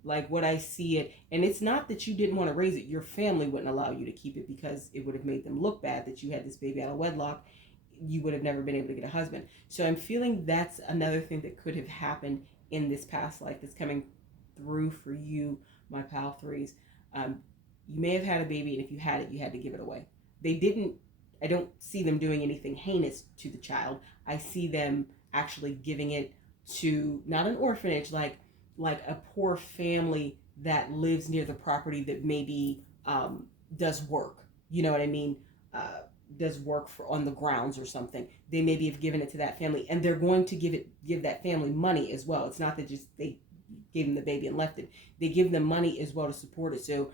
like, what I see it, and it's not that you didn't want to raise it. Your family wouldn't allow you to keep it because it would have made them look bad that you had this baby out of wedlock. You would have never been able to get a husband. So I'm feeling that's another thing that could have happened in this past life that's coming through for you, my Pal 3s. You may have had a baby, and if you had it, you had to give it away. They didn't, I don't see them doing anything heinous to the child. I see them actually giving it to, not an orphanage, like a poor family that lives near the property that maybe, does work. You know what I mean? Does work on the grounds or something. They maybe have given it to that family, and they're going to give that family money as well. It's not that just they gave them the baby and left it. They give them money as well to support it. So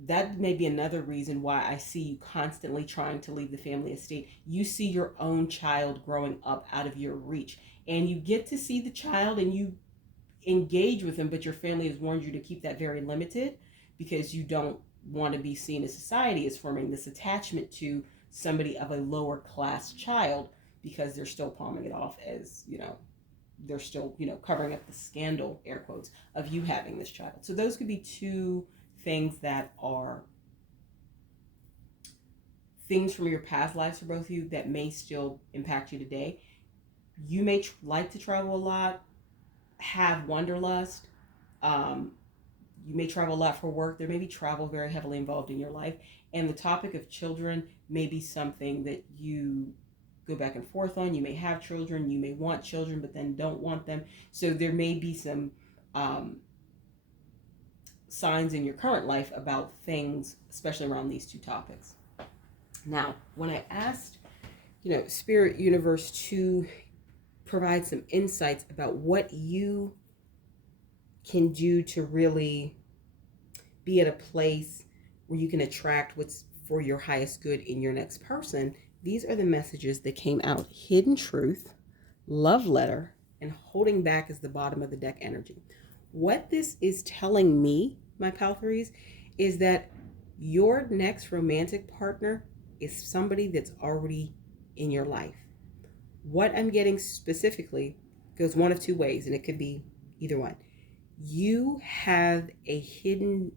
that may be another reason why I see you constantly trying to leave the family estate. You see your own child growing up out of your reach, and you get to see the child and you engage with them, but your family has warned you to keep that very limited, because you don't want to be seen as society as forming this attachment to somebody of a lower class child, because they're still palming it off as, they're still, covering up the scandal, air quotes, of you having this child. So those could be two things that are things from your past lives for both of you that may still impact you today. You may like to travel a lot, have wanderlust. You may travel a lot for work. There may be travel very heavily involved in your life. And the topic of children may be something that you go back and forth on. You may have children. You may want children, but then don't want them. So there may be some signs in your current life about things, especially around these two topics. Now, when I asked, Spirit Universe to provide some insights about what you can do to really be at a place where you can attract what's for your highest good in your next person, these are the messages that came out. Hidden truth, love letter, and holding back is the bottom of the deck energy. What this is telling me, my Pal 3s, is that your next romantic partner is somebody that's already in your life. What I'm getting specifically goes one of two ways, and it could be either one. You have a hidden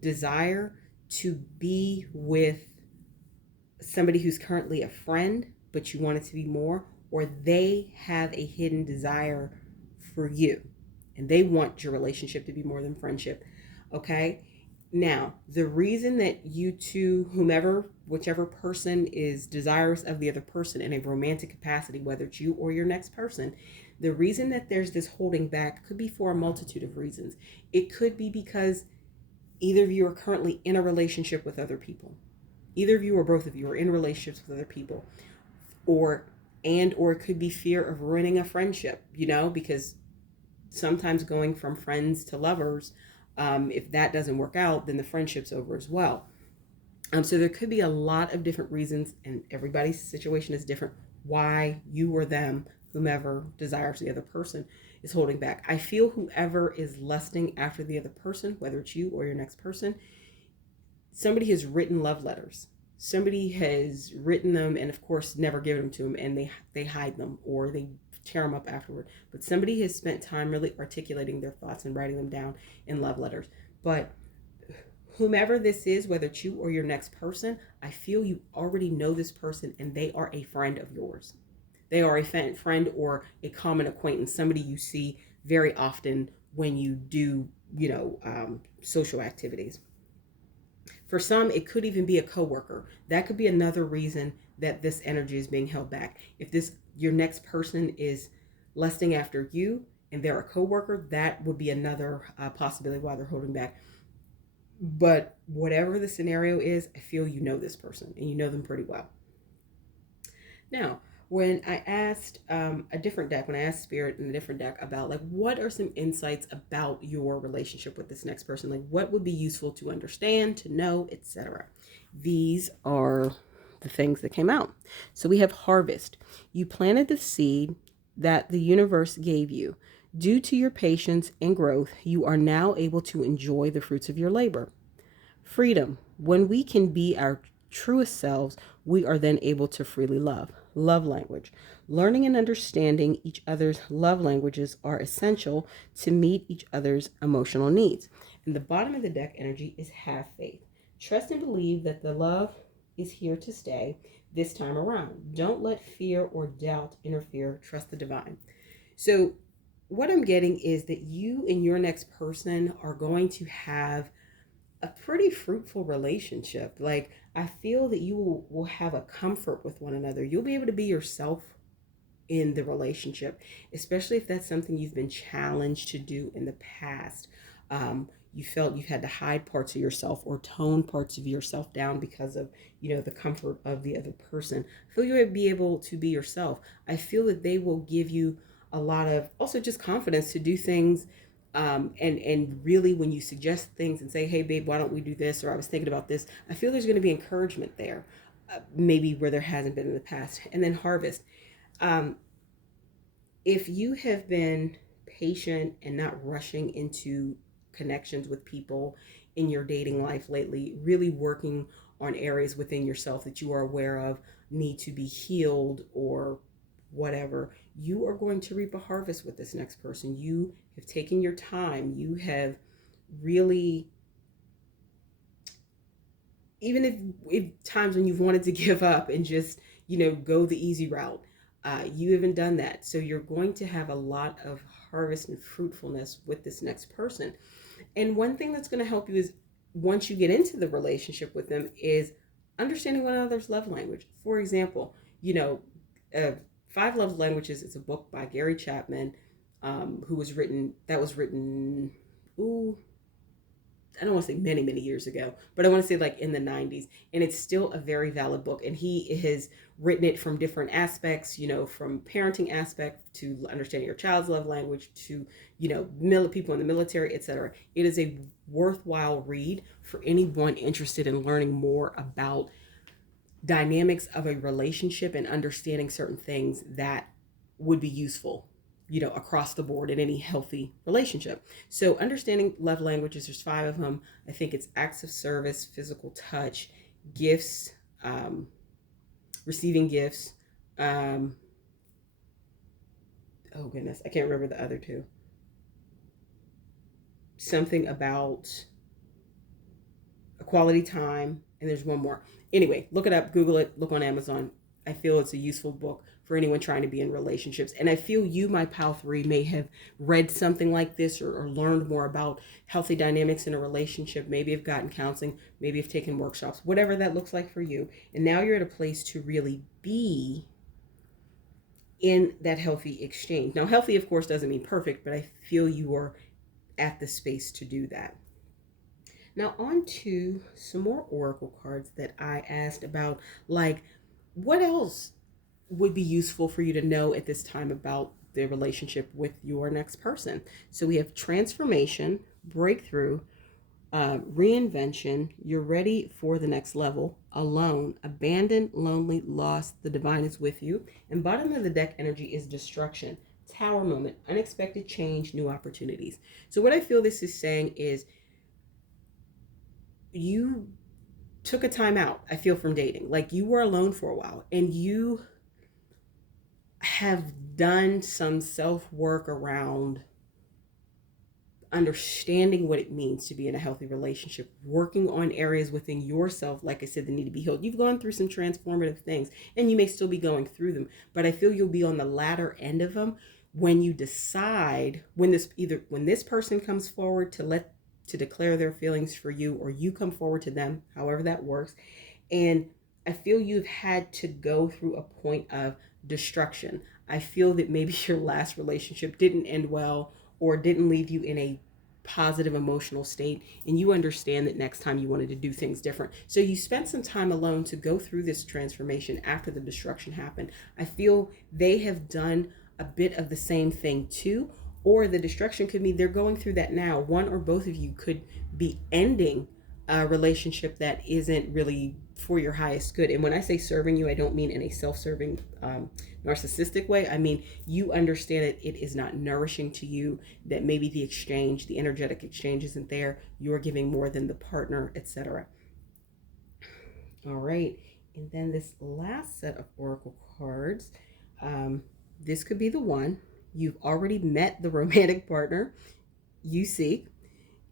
desire to be with somebody who's currently a friend, but you want it to be more, or they have a hidden desire for you, and they want your relationship to be more than friendship. Okay? Now, the reason that you two, whichever person is desirous of the other person in a romantic capacity, whether it's you or your next person, the reason that there's this holding back could be for a multitude of reasons. It could be because either of you are currently in a relationship with other people. Either of you or both of you are in relationships with other people. Or it could be fear of ruining a friendship, because sometimes going from friends to lovers, if that doesn't work out, then the friendship's over as well. So there could be a lot of different reasons, and everybody's situation is different, why you or them, whomever desires the other person, is holding back. I feel whoever is lusting after the other person, whether it's you or your next person, somebody has written love letters. Somebody has written them and of course never given them to them, and they hide them or they tear them up afterward. But somebody has spent time really articulating their thoughts and writing them down in love letters. But whomever this is, whether it's you or your next person, I feel you already know this person and they are a friend of yours. They are a friend or a common acquaintance, somebody you see very often when you do, social activities. For some, it could even be a coworker. That could be another reason that this energy is being held back. If your next person is lusting after you and they're a coworker, that would be another possibility why they're holding back. But whatever the scenario is, I feel you know this person and you know them pretty well. Now, when I asked a different deck, when I asked Spirit in a different deck about like what are some insights about your relationship with this next person, like what would be useful to understand, to know, etc. These are the things that came out. So we have harvest. You planted the seed that the universe gave you. Due to your patience and growth, you are now able to enjoy the fruits of your labor. Freedom. When we can be our truest selves, we are then able to freely love. Love language. Learning and understanding each other's love languages are essential to meet each other's emotional needs. And the bottom of the deck energy is have faith. Trust and believe that the love is here to stay this time around. Don't let fear or doubt interfere. Trust the divine. So what I'm getting is that you and your next person are going to have a pretty fruitful relationship. Like, I feel that you will have a comfort with one another. You'll be able to be yourself in the relationship, especially if that's something you've been challenged to do in the past. You felt you've had to hide parts of yourself or tone parts of yourself down because of, the comfort of the other person. I feel you would be able to be yourself. I feel that they will give you a lot of also just confidence to do things. And really when you suggest things and say, hey, babe, why don't we do this? Or I was thinking about this. I feel there's going to be encouragement there, maybe where there hasn't been in the past. And then harvest. If you have been patient and not rushing into connections with people in your dating life lately, really working on areas within yourself that you are aware of need to be healed or whatever, you are going to reap a harvest with this next person. You have taken your time. You have really, even if times when you've wanted to give up and just, go the easy route, you haven't done that. So you're going to have a lot of harvest and fruitfulness with this next person. And one thing that's going to help you is once you get into the relationship with them is understanding one another's love language. For example, 5 Love Languages is a book by Gary Chapman, that was written, I don't want to say many, many years ago, but I want to say like in the 90s. And it's still a very valid book. And he has written it from different aspects, from parenting aspect to understanding your child's love language to, people in the military, etc. It is a worthwhile read for anyone interested in learning more about dynamics of a relationship and understanding certain things that would be useful, across the board in any healthy relationship. So understanding love languages, there's 5 of them. I think it's acts of service, physical touch, gifts, receiving gifts. Oh goodness, I can't remember the other 2. Something about a quality time, and there's one more. Anyway, look it up, Google it, look on Amazon. I feel it's a useful book for anyone trying to be in relationships. And I feel you, my Pal 3, may have read something like this or learned more about healthy dynamics in a relationship, maybe have gotten counseling, maybe have taken workshops, whatever that looks like for you. And now you're at a place to really be in that healthy exchange. Now, healthy, of course, doesn't mean perfect, but I feel you are at the space to do that. Now on to some more oracle cards that I asked about, like what else would be useful for you to know at this time about the relationship with your next person. So we have transformation, breakthrough, reinvention, you're ready for the next level, alone, abandoned, lonely, lost, the divine is with you. And bottom of the deck energy is destruction, Tower moment, unexpected change, new opportunities. So what I feel this is saying is you took a time out, I feel, from dating. Like you were alone for a while and you have done some self-work around understanding what it means to be in a healthy relationship, working on areas within yourself, like I said, that need to be healed. You've gone through some transformative things and you may still be going through them, but I feel you'll be on the latter end of them when you decide, when this person comes forward to declare their feelings for you, or you come forward to them, however that works. And I feel you've had to go through a point of destruction. I feel that maybe your last relationship didn't end well or didn't leave you in a positive emotional state, and you understand that next time you wanted to do things different. So you spent some time alone to go through this transformation after the destruction happened. I feel they have done a bit of the same thing too, or the destruction could mean they're going through that now. One or both of you could be ending a relationship that isn't really for your highest good. And when I say serving you, I don't mean in a self-serving, narcissistic way. I mean, you understand that it is not nourishing to you, that maybe the energetic exchange isn't there. You're giving more than the partner, etc. All right. And then this last set of oracle cards, this could be the one. You've already met the romantic partner you seek.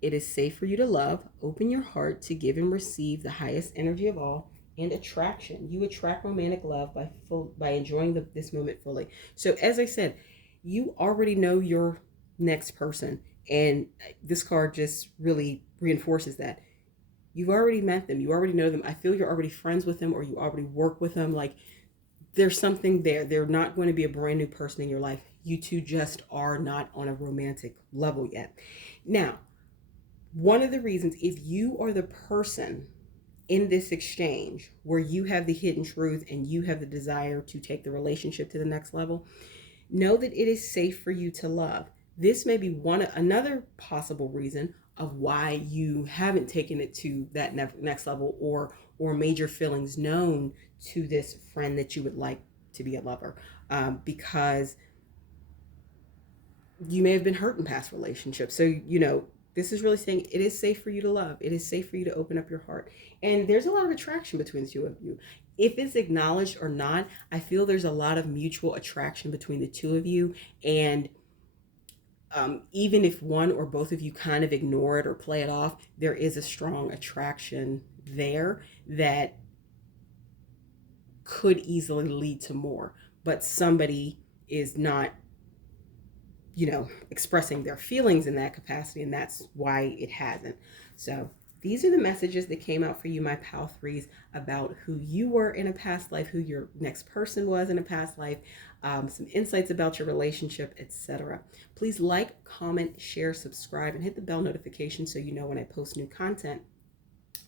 It is safe for you to love. Open your heart to give and receive the highest energy of all. And attraction. You attract romantic love by enjoying this moment fully. So as I said, you already know your next person. And this card just really reinforces that. You've already met them. You already know them. I feel you're already friends with them, or you already work with them. Like there's something there. They're not going to be a brand new person in your life. You two just are not on a romantic level yet. Now, one of the reasons, if you are the person in this exchange where you have the hidden truth and you have the desire to take the relationship to the next level, know that it is safe for you to love. This may be another possible reason of why you haven't taken it to that next level, or made your feelings known to this friend that you would like to be a lover, because you may have been hurt in past relationships. So, this is really saying it is safe for you to love. It is safe for you to open up your heart. And there's a lot of attraction between the two of you. If it's acknowledged or not, I feel there's a lot of mutual attraction between the two of you. And even if one or both of you kind of ignore it or play it off, there is a strong attraction there that could easily lead to more. But somebody is not expressing their feelings in that capacity, and that's why it hasn't. So these are the messages that came out for you, my Pal 3s, about who you were in a past life, who your next person was in a past life, some insights about your relationship, etc. Please like, comment, share, subscribe, and hit the bell notification so you know when I post new content.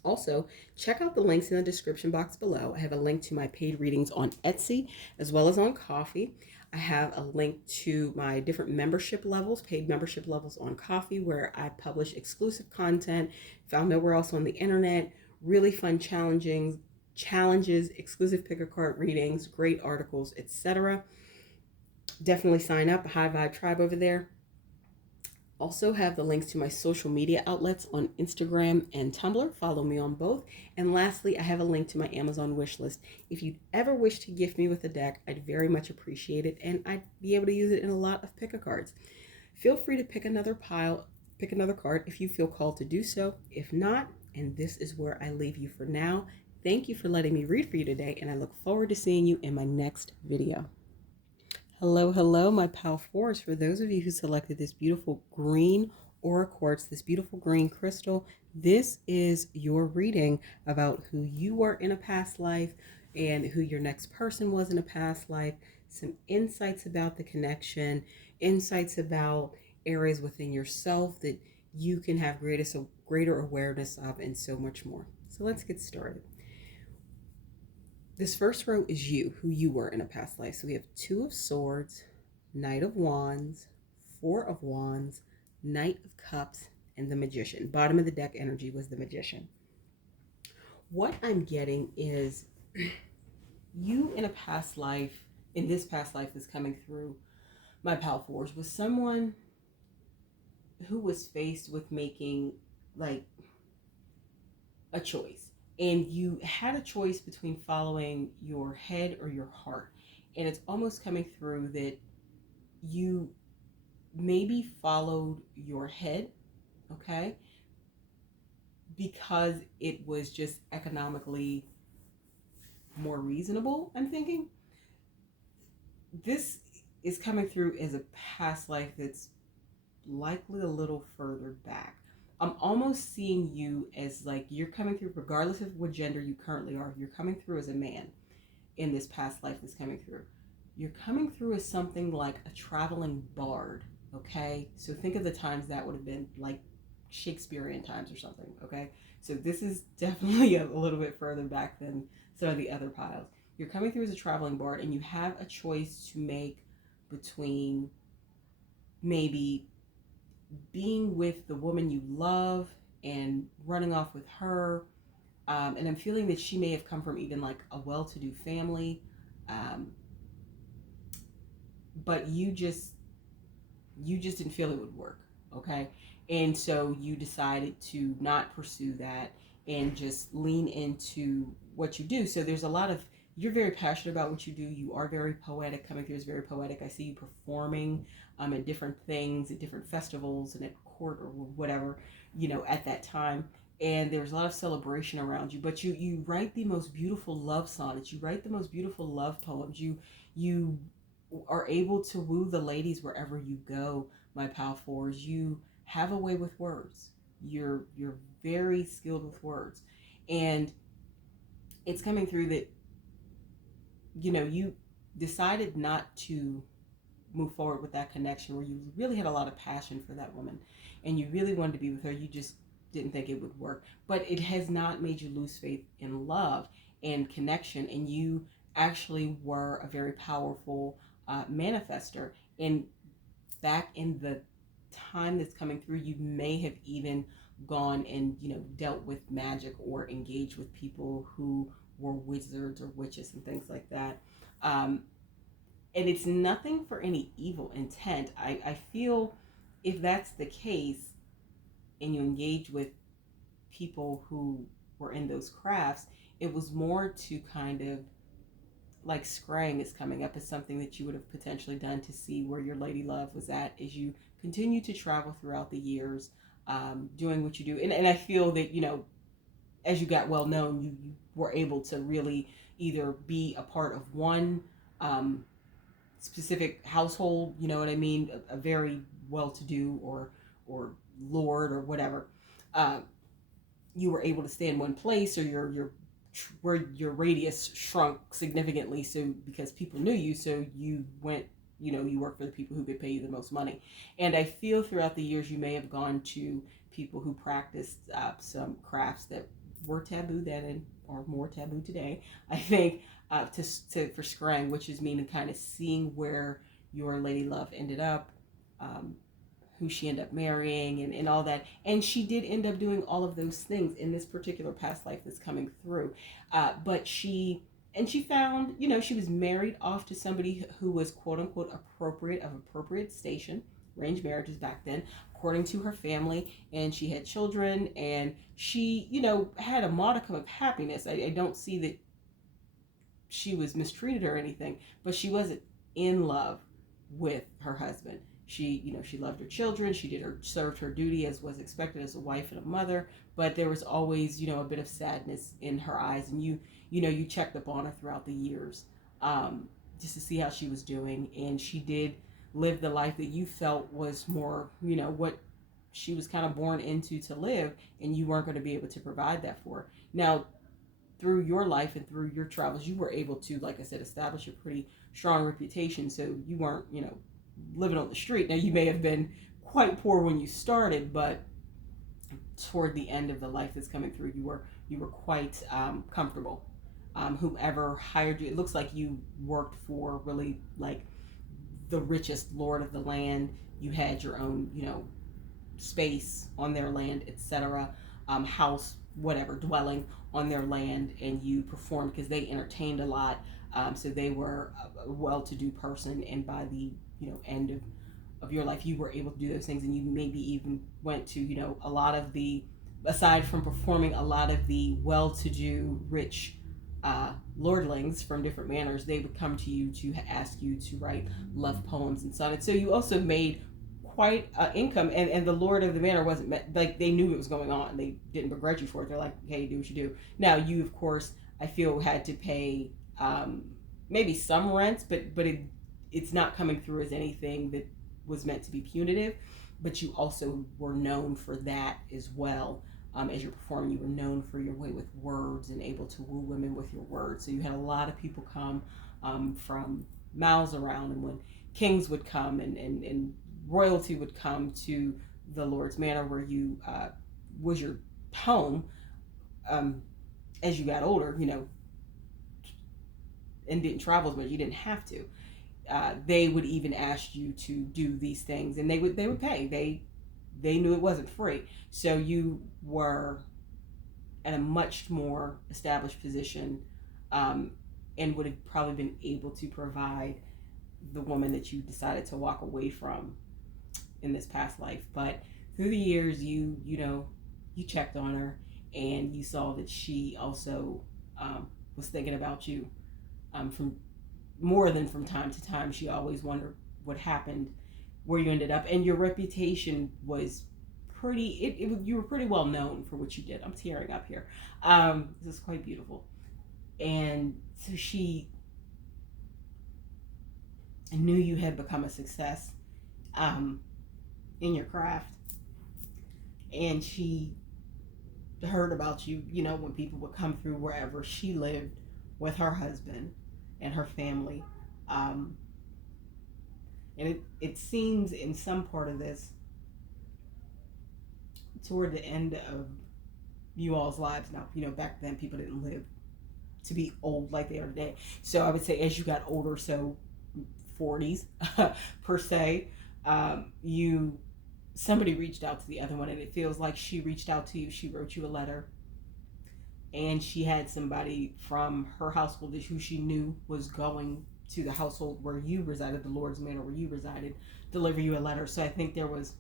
Also, check out the links in the description box below. I have a link to my paid readings on Etsy as well as on Ko-fi. I have a link to my different membership levels, paid membership levels on Ko-fi, where I publish exclusive content found nowhere else on the internet, really fun challenges, exclusive pick-a-card readings, great articles, etc. Definitely sign up, a High Vibe Tribe over there. Also have the links to my social media outlets on Instagram and Tumblr. Follow me on both. And lastly, I have a link to my Amazon wish list. If you'd ever wish to gift me with a deck, I'd very much appreciate it, and I'd be able to use it in a lot of pick-a-cards. Feel free to pick another card if you feel called to do so. If not, and this is where I leave you for now. Thank you for letting me read for you today, and I look forward to seeing you in my next video. Hello, my Pal 4s. For those of you who selected this beautiful green aura quartz, this beautiful green crystal, this is your reading about who you were in a past life and who your next person was in a past life. Some insights about the connection, insights about areas within yourself that you can have greater awareness of, and so much more. So let's get started. This first row is you, who you were in a past life. So we have 2 of Swords, Knight of Wands, 4 of Wands, Knight of Cups, and the Magician. Bottom of the deck energy was the Magician. What I'm getting is you in this past life that's coming through, my pal fours, was someone who was faced with making like a choice. And you had a choice between following your head or your heart. And it's almost coming through that you maybe followed your head, okay, because it was just economically more reasonable, I'm thinking. This is coming through as a past life that's likely a little further back. I'm almost seeing you as like you're coming through, regardless of what gender you currently are, you're coming through as a man in this past life that's coming through. You're coming through as something like a traveling bard, okay? So think of the times that would have been like Shakespearean times or something, okay? So this is definitely a little bit further back than some of the other piles. You're coming through as a traveling bard, and you have a choice to make between maybe being with the woman you love and running off with her. And I'm feeling that she may have come from even like a well-to-do family, um, but you just didn't feel it would work, okay? And so you decided to not pursue that and just lean into what you do. So there's a lot of, you're very passionate about what you do. You are very poetic. Coming through is very poetic. I see you performing at different things, at different festivals and at court or whatever, at that time. And there's a lot of celebration around you, but you write the most beautiful love sonnets. You write the most beautiful love poems. You are able to woo the ladies wherever you go, my pal fours. You have a way with words. You're very skilled with words. And it's coming through that, you decided not to move forward with that connection where you really had a lot of passion for that woman and you really wanted to be with her. You just didn't think it would work. But it has not made you lose faith in love and connection. And you actually were a very powerful manifester. And back in the time that's coming through, you may have even gone and dealt with magic or engaged with people who were wizards or witches and things like that. And it's nothing for any evil intent. I feel if that's the case and you engage with people who were in those crafts, it was more to kind of like scrying is coming up as something that you would have potentially done to see where your lady love was at as you continue to travel throughout the years, doing what you do. And I feel that, as you got well known, you were able to really either be a part of one specific household, you know what I mean, a very well-to-do or lord or whatever. Uh, you were able to stay in one place, or your where your radius shrunk significantly, so because people knew you, so you went, you worked for the people who could pay you the most money. And I feel throughout the years you may have gone to people who practiced some crafts that were taboo then and are more taboo today, I think, for scrying, which is meaning kind of seeing where your lady love ended up, who she ended up marrying, and all that. And she did end up doing all of those things in this particular past life that's coming through. But she found, she was married off to somebody who was quote unquote appropriate station, arranged marriages back then, according to her family, and she had children, and she, had a modicum of happiness. I don't see that she was mistreated or anything, but she wasn't in love with her husband. She loved her children. She served her duty as was expected as a wife and a mother, but there was always, a bit of sadness in her eyes. And you checked up on her throughout the years, just to see how she was doing. And she did live the life that you felt was more, what she was kind of born into to live, and you weren't going to be able to provide that for her. Now, through your life and through your travels, you were able to, like I said, establish a pretty strong reputation. So you weren't, living on the street. Now, you may have been quite poor when you started, but toward the end of the life that's coming through, you were quite comfortable. Whoever hired you, it looks like you worked for really like the richest lord of the land. You had your own, space on their land, etc. House, whatever, dwelling on their land, and you performed because they entertained a lot. So they were a well-to-do person, and by the end of your life, you were able to do those things, and you maybe even went to, a lot of the, aside from performing, a lot of the well-to-do, rich lordlings from different manors, they would come to you to ask you to write love poems and sonnets. So you also made quite income, and the lord of the manor wasn't like, they knew what was going on. They didn't begrudge you for it. They're like, hey, do what you do. Now you, of course, I feel, had to pay maybe some rents, but it's not coming through as anything that was meant to be punitive. But you also were known for that as well. As you're performing, you were known for your way with words and able to woo women with your words. So you had a lot of people come from miles around, and when kings would come and royalty would come to the Lord's Manor, where you was your home, as you got older, and didn't travel as much, you didn't have to. They would even ask you to do these things, and they would pay. They knew it wasn't free, so you were at a much more established position, and would have probably been able to provide the woman that you decided to walk away from in this past life. But through the years, you checked on her, and you saw that she also was thinking about you, from more than from time to time. She always wondered what happened, where you ended up, and your reputation was pretty. You were pretty well known for what you did. I'm tearing up here. This is quite beautiful, and so she knew you had become a success in your craft, and she heard about you. When people would come through wherever she lived with her husband and her family. And it seems in some part of this, toward the end of you all's lives now, back then people didn't live to be old like they are today. So I would say as you got older, so 40s per se, somebody reached out to the other one, and it feels like she reached out to you. She wrote you a letter, and she had somebody from her household who she knew was going to the household where you resided, the Lord's Manor where you resided, deliver you a letter. So I think there was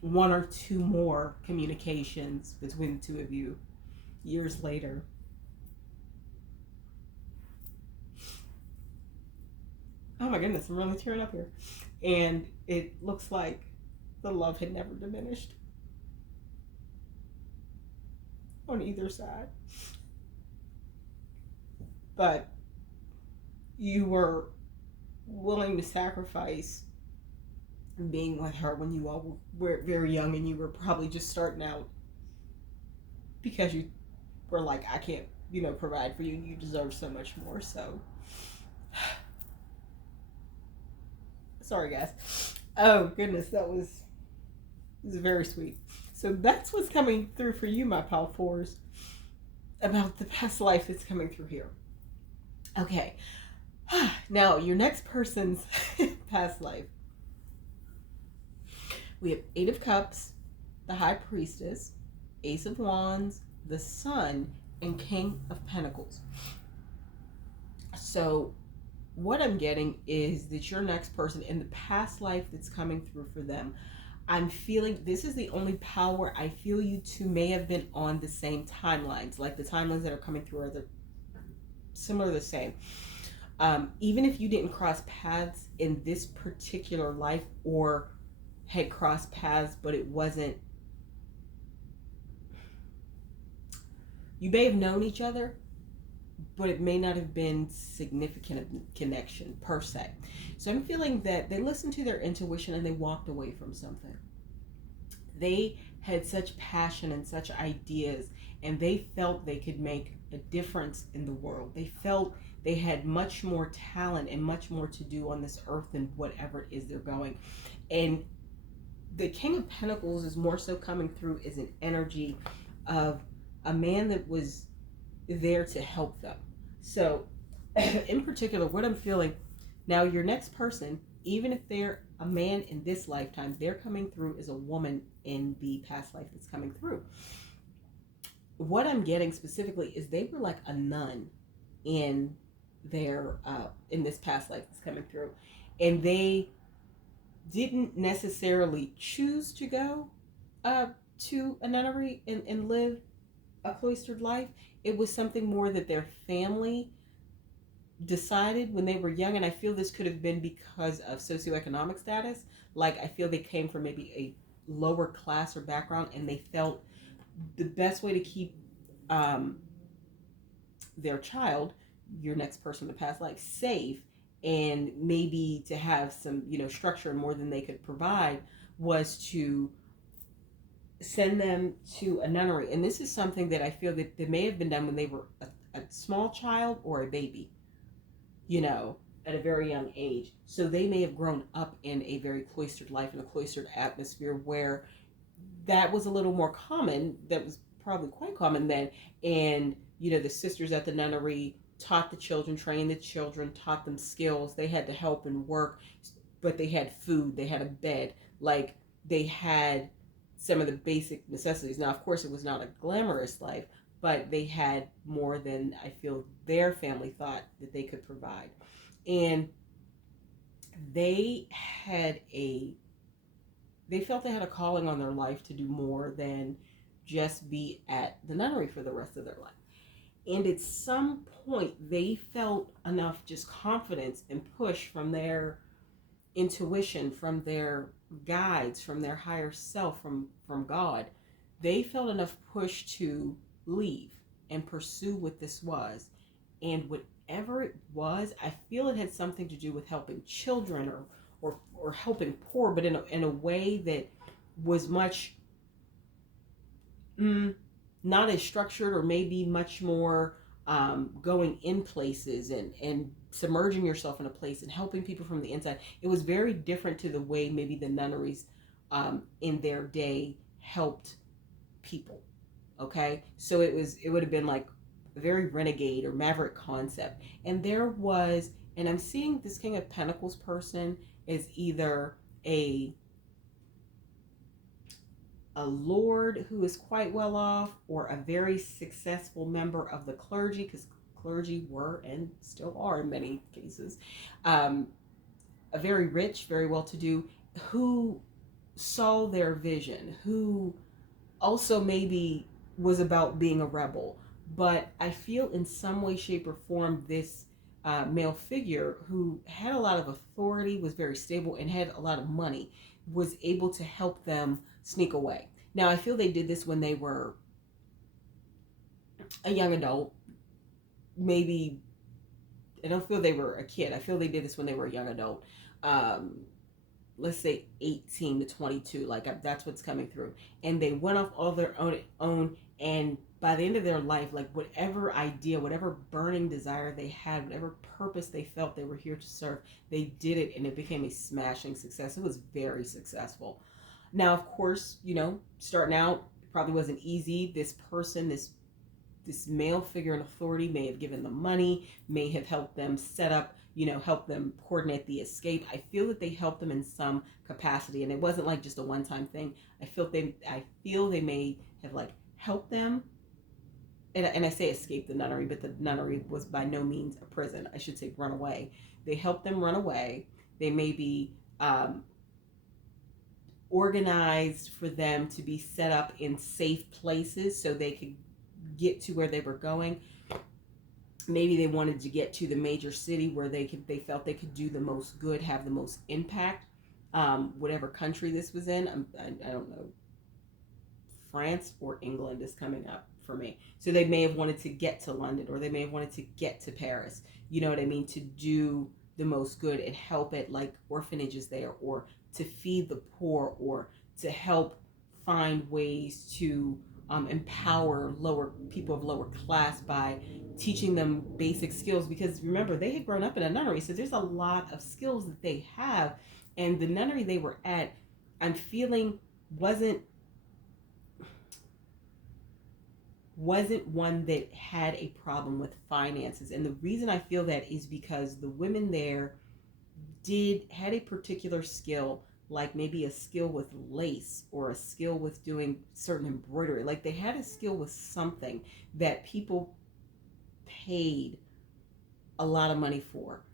one or two more communications between the two of you years later. Oh my goodness, I'm really tearing up here. And it looks like the love had never diminished on either side. But you were willing to sacrifice being with her when you all were very young, and you were probably just starting out, because you were like, I can't, provide for you. You deserve so much more. So, sorry guys. Oh goodness, that was very sweet. So that's what's coming through for you, my pal fours, about the past life that's coming through here. Okay. Now, your next person's past life. We have 8 of Cups, the High Priestess, Ace of Wands, the Sun, and King of Pentacles. So what I'm getting is that your next person in the past life that's coming through for them, I'm feeling this is the only power I feel you two may have been on the same timelines. Like the timelines that are coming through are similar, the same. Even if you didn't cross paths in this particular life, or had crossed paths, but it wasn't, you may have known each other, but it may not have been significant connection per se. So I'm feeling that they listened to their intuition and they walked away from something. They had such passion and such ideas, and they felt they could make a difference in the world. They felt they had much more talent and much more to do on this earth than whatever it is they're going. And the King of Pentacles is more so coming through as an energy of a man that was there to help them. So in particular, what I'm feeling now, your next person, even if they're a man in this lifetime, they're coming through as a woman in the past life that's coming through. What I'm getting specifically is they were like a nun in their in this past life that's coming through, and they didn't necessarily choose to go uh, to a nunnery and live a cloistered life. It was something more that their family decided when they were young, and I feel this could have been because of socioeconomic status. Like, I feel they came from maybe a lower class or background, and they felt the best way to keep um, their child, your next person in the past life, safe, and maybe to have some, structure more than they could provide, was to send them to a nunnery. And this is something that I feel that may have been done when they were a small child or a baby, at a very young age. So they may have grown up in a very cloistered life, in a cloistered atmosphere where that was a little more common. That was probably quite common then. And, the sisters at the nunnery taught the children, trained the children, taught them skills. They had to help and work, but they had food, they had a bed. Like, they had some of the basic necessities. Now, of course, it was not a glamorous life, but they had more than I feel their family thought that they could provide. And they had they felt they had a calling on their life to do more than just be at the nunnery for the rest of their life. And at some point, they felt enough just confidence and push from their intuition, from their guides, from their higher self, from God. They felt enough push to leave and pursue what this was. And whatever it was, I feel it had something to do with helping children, or helping poor, but in a way that was much not as structured, or maybe much more going in places and submerging yourself in a place and helping people from the inside. It was very different to the way maybe the nunneries in their day helped people. Okay, so it would have been like a very renegade or maverick concept. And there was, and I'm seeing this King of Pentacles person is either a lord who is quite well off, or a very successful member of the clergy, because clergy were and still are in many cases a very rich, very well-to-do, who saw their vision, who also maybe was about being a rebel. But I feel in some way, shape, or form, this male figure who had a lot of authority, was very stable, and had a lot of money, was able to help them sneak away. Now, I feel they did this when they were a young adult. Maybe, I don't feel they were a kid. I feel they did this when they were a young adult. Let's say 18 to 22, like that's what's coming through. And they went off all their own, and by the end of their life, like whatever idea, whatever burning desire they had, whatever purpose they felt they were here to serve, they did it, and it became a smashing success. It was very successful. Now, of course, starting out, it probably wasn't easy. This person, this male figure in authority may have given them money, may have helped them set up, help them coordinate the escape. I feel that they helped them in some capacity, and it wasn't like just a one-time thing. I feel they may have like helped them, and I say escape the nunnery, but the nunnery was by no means a prison. I should say run away. They helped them run away. They may be organized for them to be set up in safe places so they could get to where they were going. Maybe they wanted to get to the major city where they felt they could do the most good, have the most impact. Whatever country this was in, I don't know. France or England is coming up for me. So they may have wanted to get to London, or they may have wanted to get to Paris. You know what I mean? To do the most good and help at like orphanages there, or to feed the poor, or to help find ways to empower lower people of lower class by teaching them basic skills. Because remember, they had grown up in a nunnery, so there's a lot of skills that they have. And the nunnery they were at, I'm feeling wasn't one that had a problem with finances. And the reason I feel that is because the women there had a particular skill, like maybe a skill with lace, or a skill with doing certain embroidery. Like they had a skill with something that people paid a lot of money for.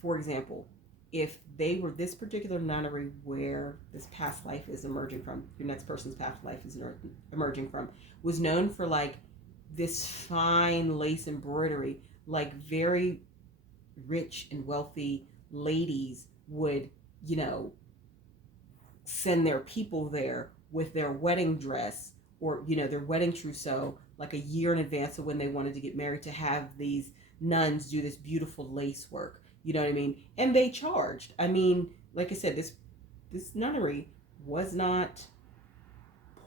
For example, if they were this particular nunnery where this past life is emerging from, your next person's past life is emerging from, was known for like this fine lace embroidery, like very rich and wealthy ladies would, you know, send their people there with their wedding dress or, you know, their wedding trousseau like a year in advance of when they wanted to get married, to have these nuns do this beautiful lace work. You know what I mean? And they charged. I mean, like I said, this nunnery was not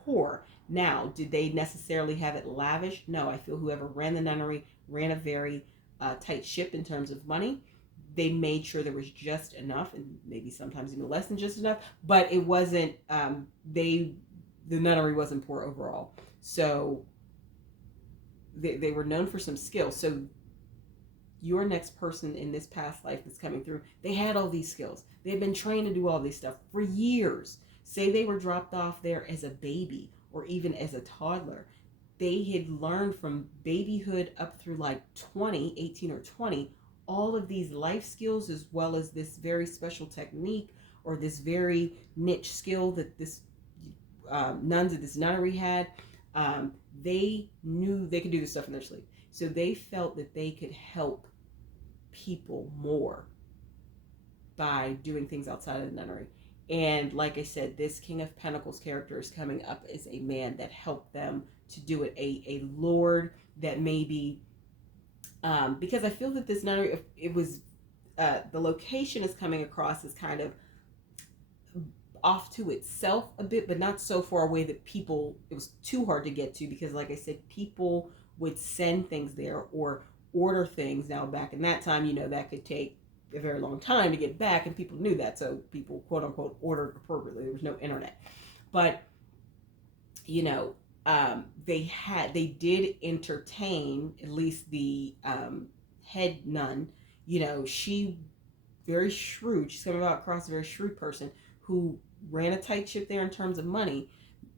poor. Now, did they necessarily have it lavish? No, I feel whoever ran the nunnery ran a very tight ship in terms of money. They made sure there was just enough, and maybe sometimes even less than just enough, but it wasn't, the nunnery wasn't poor overall. So they were known for some skill. So your next person in this past life that's coming through, they had all these skills. They had been trained to do all this stuff for years. Say they were dropped off there as a baby or even as a toddler. They had learned from babyhood up through like 18 or 20, all of these life skills, as well as this very special technique or this very niche skill that this nuns at this nunnery had. They knew they could do this stuff in their sleep. So they felt that they could help people more by doing things outside of the nunnery. And like I said, this King of Pentacles character is coming up as a man that helped them to do it. A lord that maybe, because I feel that this nunnery, it was, the location is coming across as kind of off to itself a bit, but not so far away that it was too hard to get to, because like I said, people would send things there or order things. Now back in that time, you know, that could take a very long time to get back, and people knew that, so people quote unquote ordered appropriately. There was no internet, but you know, they did entertain, at least the head nun. You know, she very shrewd. She's coming across a very shrewd person who ran a tight ship there in terms of money,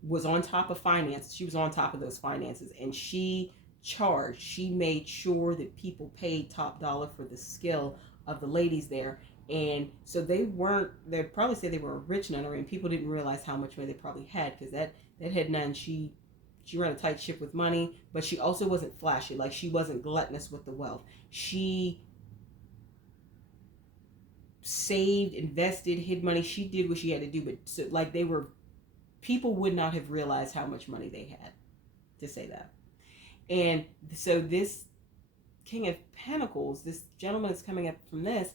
was on top of finances. She was on top of those finances, and she charged. She made sure that people paid top dollar for the skill of the ladies there. And so they'd probably say they were a rich nunnery, and people didn't realize how much money they probably had, because that head nun, she ran a tight ship with money, but she also wasn't flashy. Like, she wasn't gluttonous with the wealth. She saved, invested, hid money. She did what she had to do, but so, like, people would not have realized how much money they had, to say that. And so this King of Pentacles, this gentleman that's coming up from this,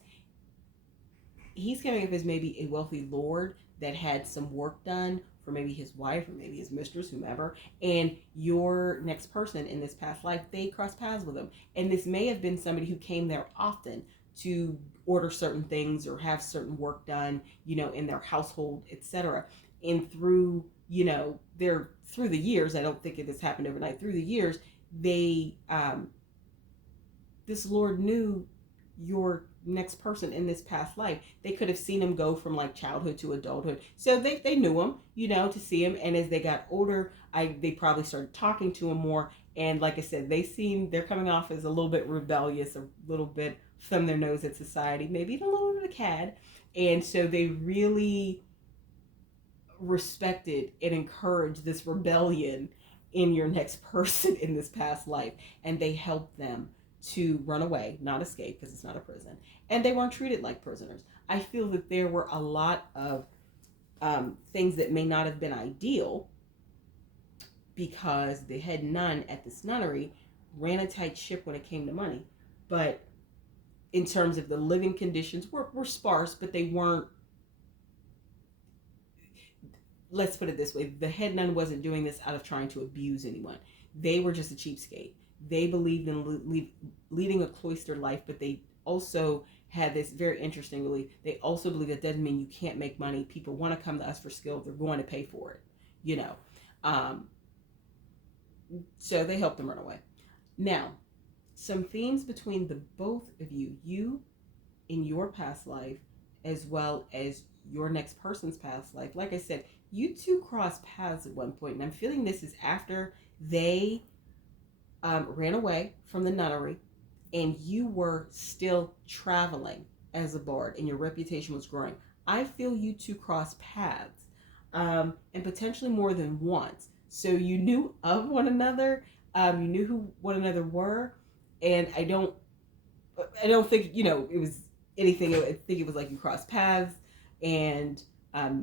he's coming up as maybe a wealthy lord that had some work done for maybe his wife or maybe his mistress, whomever, and your next person in this past life, they crossed paths with him. And this may have been somebody who came there often to order certain things or have certain work done, you know, in their household, etc. And through, you know, through the years, I don't think this happened overnight, through the years, they, this lord knew your next person in this past life. They could have seen him go from like childhood to adulthood. So they knew him, you know, to see him. And as they got older, they probably started talking to him more. And like I said, they're coming off as a little bit rebellious, a little bit thumb their nose at society, maybe even a little bit of a cad. And so they really respected and encouraged this rebellion in your next person in this past life. And they helped them to run away, not escape, because it's not a prison. And they weren't treated like prisoners. I feel that there were a lot of things that may not have been ideal, because the head nun at this nunnery ran a tight ship when it came to money. But in terms of the living conditions, were sparse, but they weren't, let's put it this way, the head nun wasn't doing this out of trying to abuse anyone. They were just a cheapskate. They believed in leading a cloistered life, but they also had this very interesting belief. They also believe that doesn't mean you can't make money. People want to come to us for skill. They're going to pay for it, you know. So they helped them run away. Now, some themes between the both of you in your past life, as well as your next person's past life. Like I said, you two crossed paths at one point, and I'm feeling this is after they ran away from the nunnery, and you were still traveling as a bard and your reputation was growing, I feel you two crossed paths, and potentially more than once. So you knew of one another, you knew who one another were, and I don't think it was anything. I think it was like you crossed paths and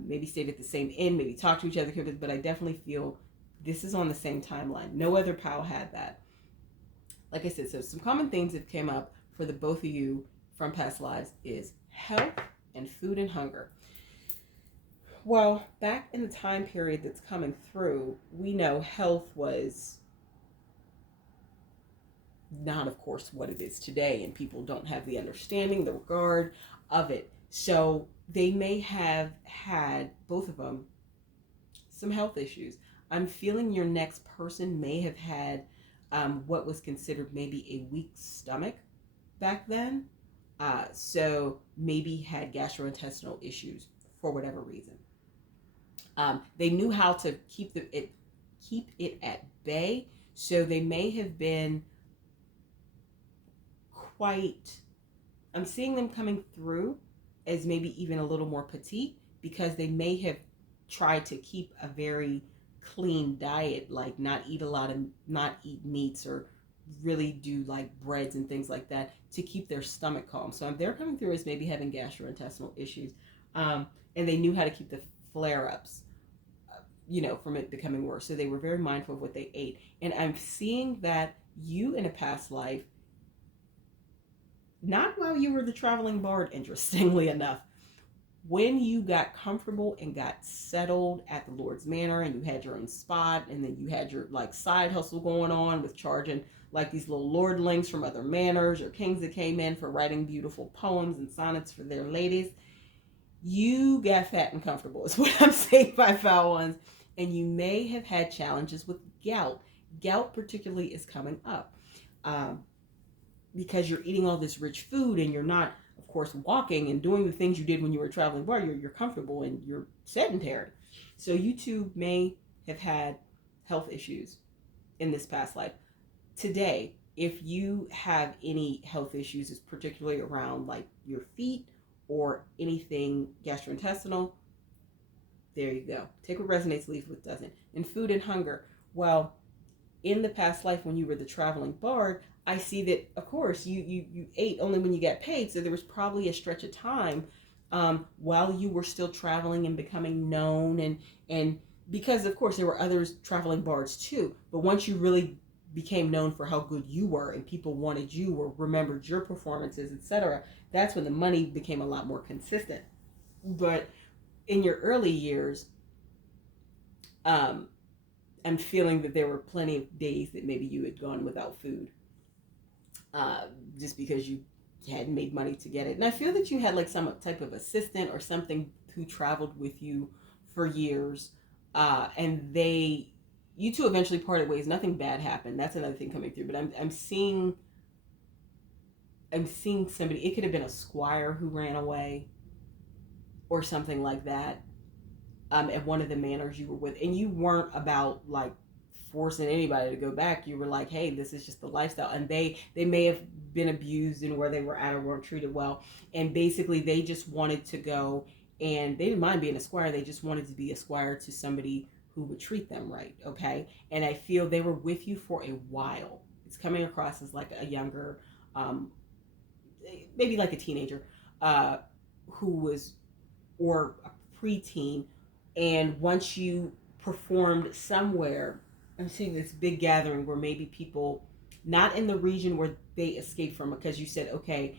maybe stayed at the same inn, maybe talked to each other, but I definitely feel this is on the same timeline. No other pal had that. Like I said, so some common themes that came up for the both of you from past lives is health and food and hunger. Well, back in the time period that's coming through, we know health was not, of course, what it is today, and people don't have the understanding, the regard of it. So they may have had, both of them, some health issues. I'm feeling your next person may have had what was considered maybe a weak stomach back then. So maybe had gastrointestinal issues for whatever reason. They knew how to keep it at bay. So they may have been quite, I'm seeing them coming through as maybe even a little more petite, because they may have tried to keep a very clean diet, like not eat meats, or really do like breads and things like that to keep their stomach calm. So they're coming through as maybe having gastrointestinal issues, and they knew how to keep the flare-ups from it becoming worse. So they were very mindful of what they ate. And I'm seeing that you in a past life, not while you were the traveling bard, interestingly enough, when you got comfortable and got settled at the Lord's Manor and you had your own spot, and then you had your like side hustle going on with charging like these little lordlings from other manors or kings that came in for writing beautiful poems and sonnets for their ladies, you got fat and comfortable is what I'm saying by foul ones. And you may have had challenges with gout. Gout particularly is coming up. Because you're eating all this rich food and you're not, of course, walking and doing the things you did when you were traveling bar. You're comfortable and you're sedentary. So you two may have had health issues in this past life. Today, if you have any health issues, it's particularly around like your feet or anything gastrointestinal, there you go. Take what resonates, leave what doesn't. And food and hunger. Well, in the past life when you were the traveling bard, I see that, of course, you ate only when you got paid. So there was probably a stretch of time while you were still traveling and becoming known. And because, of course, there were others traveling bards too. But once you really became known for how good you were and people wanted you or remembered your performances, etc., that's when the money became a lot more consistent. But in your early years, I'm feeling that there were plenty of days that maybe you had gone without food, just because you hadn't made money to get it. And I feel that you had like some type of assistant or something who traveled with you for years, and you two eventually parted ways. Nothing bad happened. That's another thing coming through. But I'm seeing somebody. It could have been a squire who ran away, or something like that, at one of the manors you were with, and you weren't about like forcing anybody to go back. You were like, hey, this is just the lifestyle. And they may have been abused and where they were at or weren't treated well, and basically they just wanted to go, and they didn't mind being a squire. They just wanted to be a squire to somebody who would treat them right. Okay. And I feel they were with you for a while. It's coming across as like a younger, maybe like a teenager, who was, or a preteen. And once you performed somewhere, I'm seeing this big gathering where maybe people not in the region where they escaped from, because you said, okay,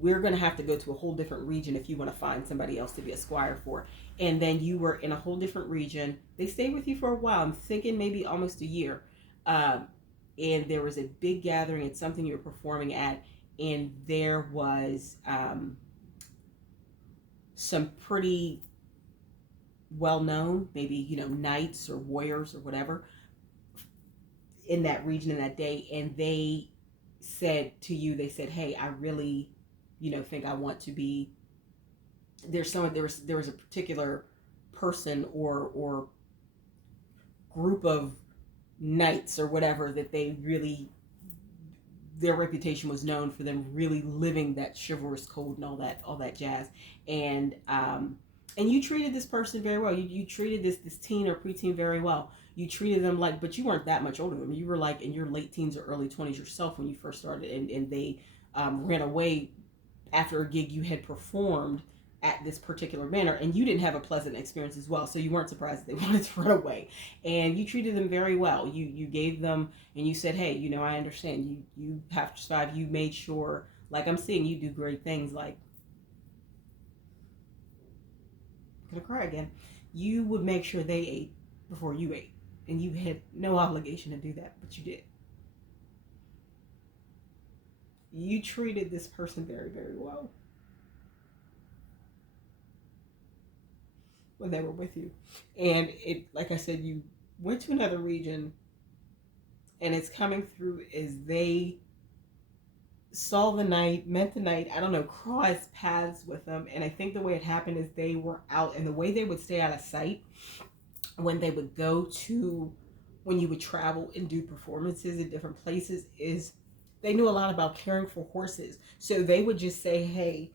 we're going to have to go to a whole different region if you want to find somebody else to be a squire for. And then you were in a whole different region. They stayed with you for a while. I'm thinking maybe almost a year. And there was a big gathering at something you were performing at. And there was some pretty well-known, maybe, knights or warriors or whatever in that region in that day. And they said to you, hey, I really, think I want to be, there was a particular person or group of knights or whatever that they really their reputation was known for them really living that chivalrous code and all that jazz. And you treated this person very well. You treated this teen or preteen very well. You treated them like, but you weren't that much older than them. You were like in your late teens or early 20s yourself when you first started, and they ran away after a gig you had performed at this particular manner, and you didn't have a pleasant experience as well, so you weren't surprised they wanted to run away. And you treated them very well. You gave them, and you said, hey, I understand, you have to survive. You made sure, like, I'm seeing you do great things, like, I'm gonna cry again, you would make sure they ate before you ate, and you had no obligation to do that, but you did. You treated this person very, very well when they were with you. And it, like I said, you went to another region, and it's coming through as they saw the night, met the night, I don't know, crossed paths with them. And I think the way it happened is they were out, and the way they would stay out of sight when they would go to, when you would travel and do performances in different places, is they knew a lot about caring for horses. So they would just say, hey,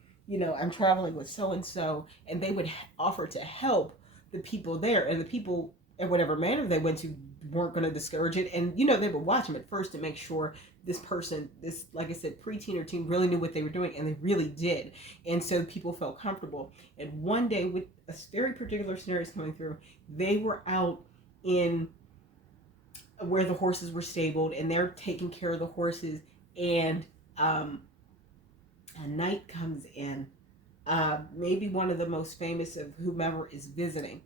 I'm traveling with so-and-so, and they would offer to help the people there. And the people, in whatever manner they went to, weren't going to discourage it. And, they would watch them at first to make sure this person, this, like I said, preteen or teen, really knew what they were doing, and they really did. And so people felt comfortable. And one day, with a very particular scenarios coming through, they were out in where the horses were stabled, and they're taking care of the horses, and a knight comes in, maybe one of the most famous of whomever is visiting,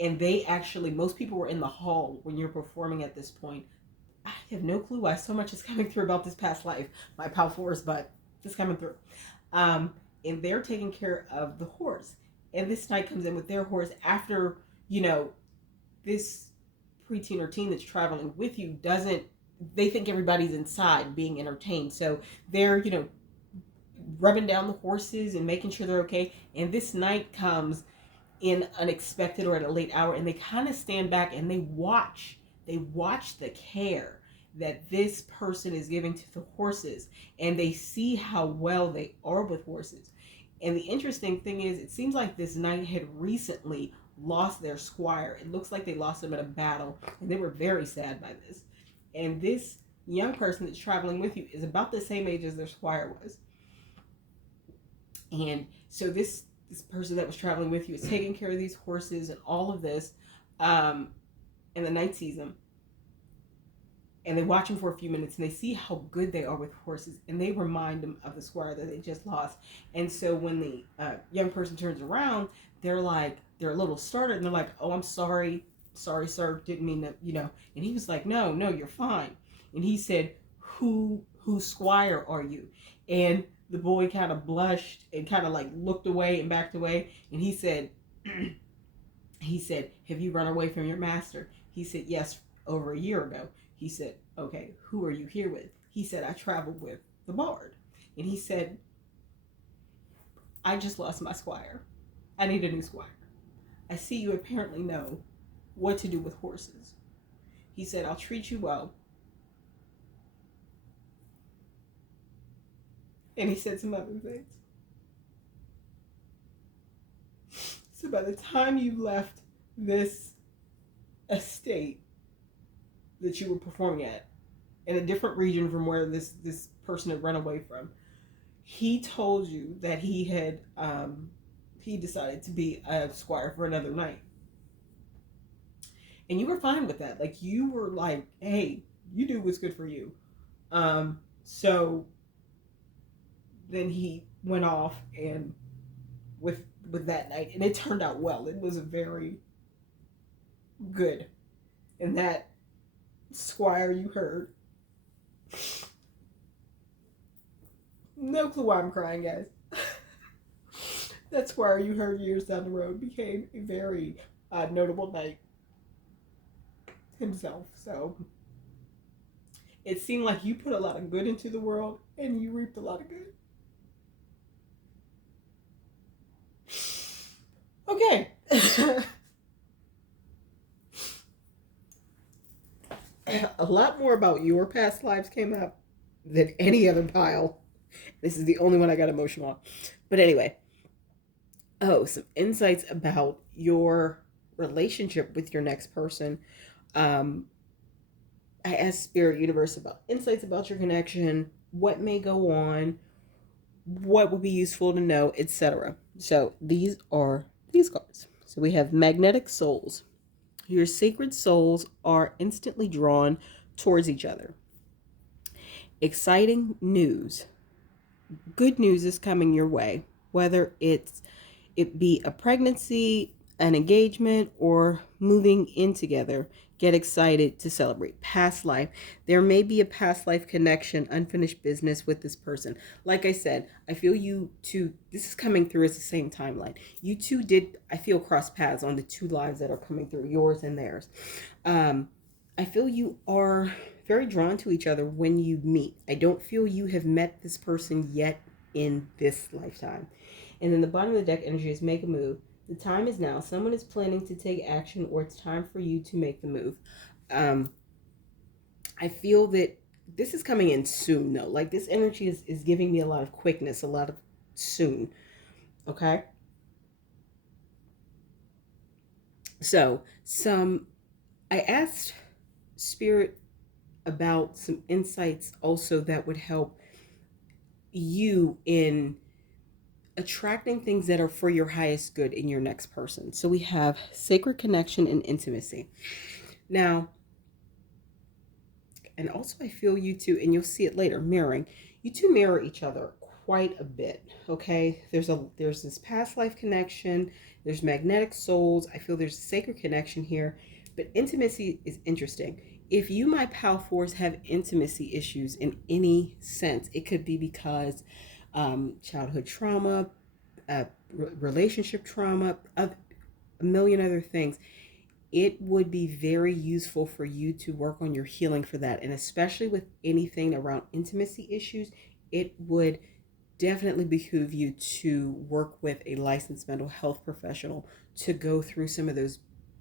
and they actually, most people were in the hall when you're performing at this point. I have no clue why so much is coming through about this past life, my pal force, but just coming through. And they're taking care of the horse, and this knight comes in with their horse after, this preteen or teen that's traveling with you doesn't, they think everybody's inside being entertained. So they're, rubbing down the horses and making sure they're okay. And this knight comes in unexpected or at a late hour, and they kind of stand back and they watch the care that this person is giving to the horses, and they see how well they are with horses. And the interesting thing is, it seems like this knight had recently lost their squire. It looks like they lost him in a battle, and they were very sad by this. And this young person that's traveling with you is about the same age as their squire was. And so this person that was traveling with you is taking care of these horses and all of this, and the knight sees them, and they watch him for a few minutes, and they see how good they are with horses, and they remind him of the squire that they just lost. And so when the young person turns around, they're a little startled, and they're like, oh, I'm sorry, sir, didn't mean to, And he was like, no, you're fine. And he said, whose squire are you? And the boy kind of blushed and kind of like looked away and backed away. And he said, have you run away from your master? He said, yes, over a year ago. He said, okay, who are you here with? He said, I traveled with the bard. And he said, I just lost my squire. I need a new squire. I see you apparently know what to do with horses. He said, I'll treat you well. And he said some other things. So by the time you left this estate that you were performing at, in a different region from where this person had run away from, he told you that he had he decided to be a squire for another knight. And you were fine with that. Like, you were like, hey, you do what's good for you. So then he went off and with that night, and it turned out well. It was a very good. And that squire you heard, no clue why I'm crying, guys. That squire you heard years down the road became a very notable knight himself. So it seemed like you put a lot of good into the world, and you reaped a lot of good. Okay. A lot more about your past lives came up, than any other pile. This is the only one I got emotional on. But anyway, some insights about your relationship with your next person. Um, I asked Spirit Universe about insights about your connection, what may go on, what would be useful to know, etc. So these are these cards. So we have Magnetic Souls. Your sacred souls are instantly drawn towards each other. Exciting news. Good news is coming your way, whether it be a pregnancy, an engagement, or moving in together. Get excited to celebrate past life. There may be a past life connection, unfinished business with this person. Like I said, I feel you two, this is coming through as the same timeline. You two did, I feel, cross paths on the two lives that are coming through, yours and theirs. I feel you are very drawn to each other when you meet. I don't feel you have met this person yet in this lifetime. And then the bottom of the deck energy is make a move. The time is now. Someone is planning to take action, or it's time for you to make the move. I feel that this is coming in soon, though. Like, this energy is giving me a lot of quickness, a lot of soon. Okay? So, I asked Spirit about some insights also that would help you in attracting things that are for your highest good in your next person. So we have sacred connection and intimacy. Now, and also I feel you two, and you'll see it later, mirroring. You two mirror each other quite a bit, okay? There's this past life connection, there's magnetic souls. I feel there's a sacred connection here, but intimacy is interesting. If you, my pal fours, have intimacy issues in any sense, it could be because childhood trauma, relationship trauma, a million other things. It would be very useful for you to work on your healing for that. And especially with anything around intimacy issues, it would definitely behoove you to work with a licensed mental health professional to go through some of those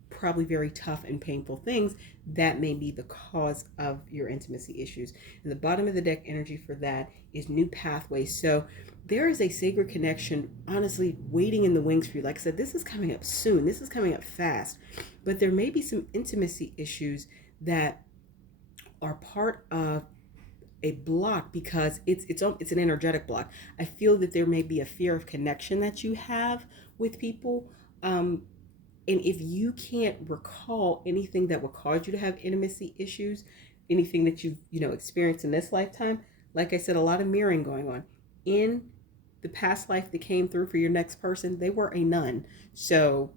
probably very tough and painful things that may be the cause of your intimacy issues. And the bottom of the deck energy for that is new pathways. So there is a sacred connection, honestly, waiting in the wings for you. Like I said, this is coming up soon. This is coming up fast. But there may be some intimacy issues that are part of a block because it's an energetic block. I feel that there may be a fear of connection that you have with people. And if you can't recall anything that would cause you to have intimacy issues, anything that you've experienced in this lifetime, like I said, a lot of mirroring going on. In the past life that came through for your next person, they were a nun. So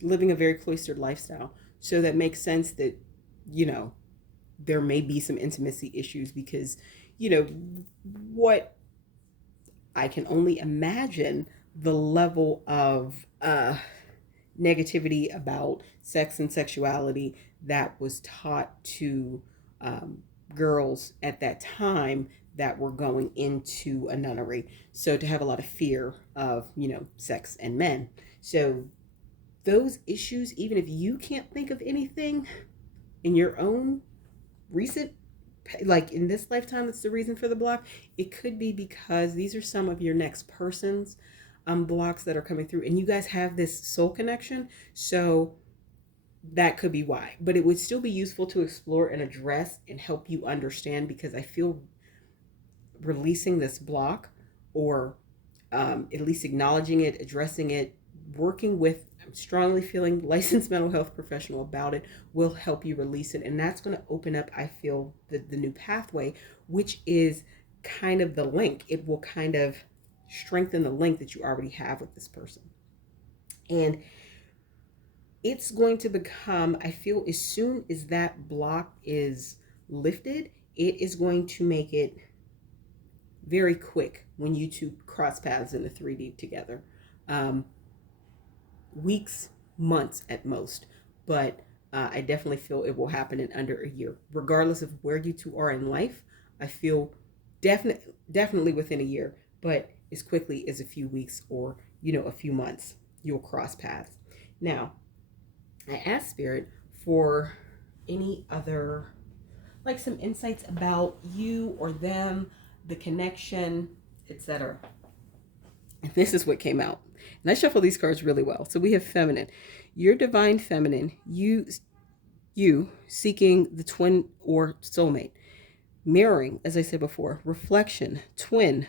living a very cloistered lifestyle. So that makes sense that, there may be some intimacy issues because, what I can only imagine the level of negativity about sex and sexuality that was taught to girls at that time that were going into a nunnery. So to have a lot of fear of, sex and men. So those issues, even if you can't think of anything in your own recent, like in this lifetime, that's the reason for the block, it could be because these are some of your next person's blocks that are coming through, and you guys have this soul connection, so that could be why. But it would still be useful to explore and address and help you understand, because I feel releasing this block, or at least acknowledging it, addressing it, working with, I'm strongly feeling, licensed mental health professional about it, will help you release it. And that's going to open up, I feel, the new pathway, which is kind of the link. It will kind of strengthen the link that you already have with this person. And it's going to become, I feel, as soon as that block is lifted, it is going to make it very quick when you two cross paths in the 3D together. Weeks, months at most, but I definitely feel it will happen in under a year, regardless of where you two are in life. I feel definitely within a year, but as quickly as a few weeks or a few months, you'll cross paths. Now, I asked Spirit for any other like some insights about you or them, the connection, etc. And this is what came out. And I shuffle these cards really well. So we have feminine. Your divine feminine, you seeking the twin or soulmate. Mirroring, as I said before, reflection, twin,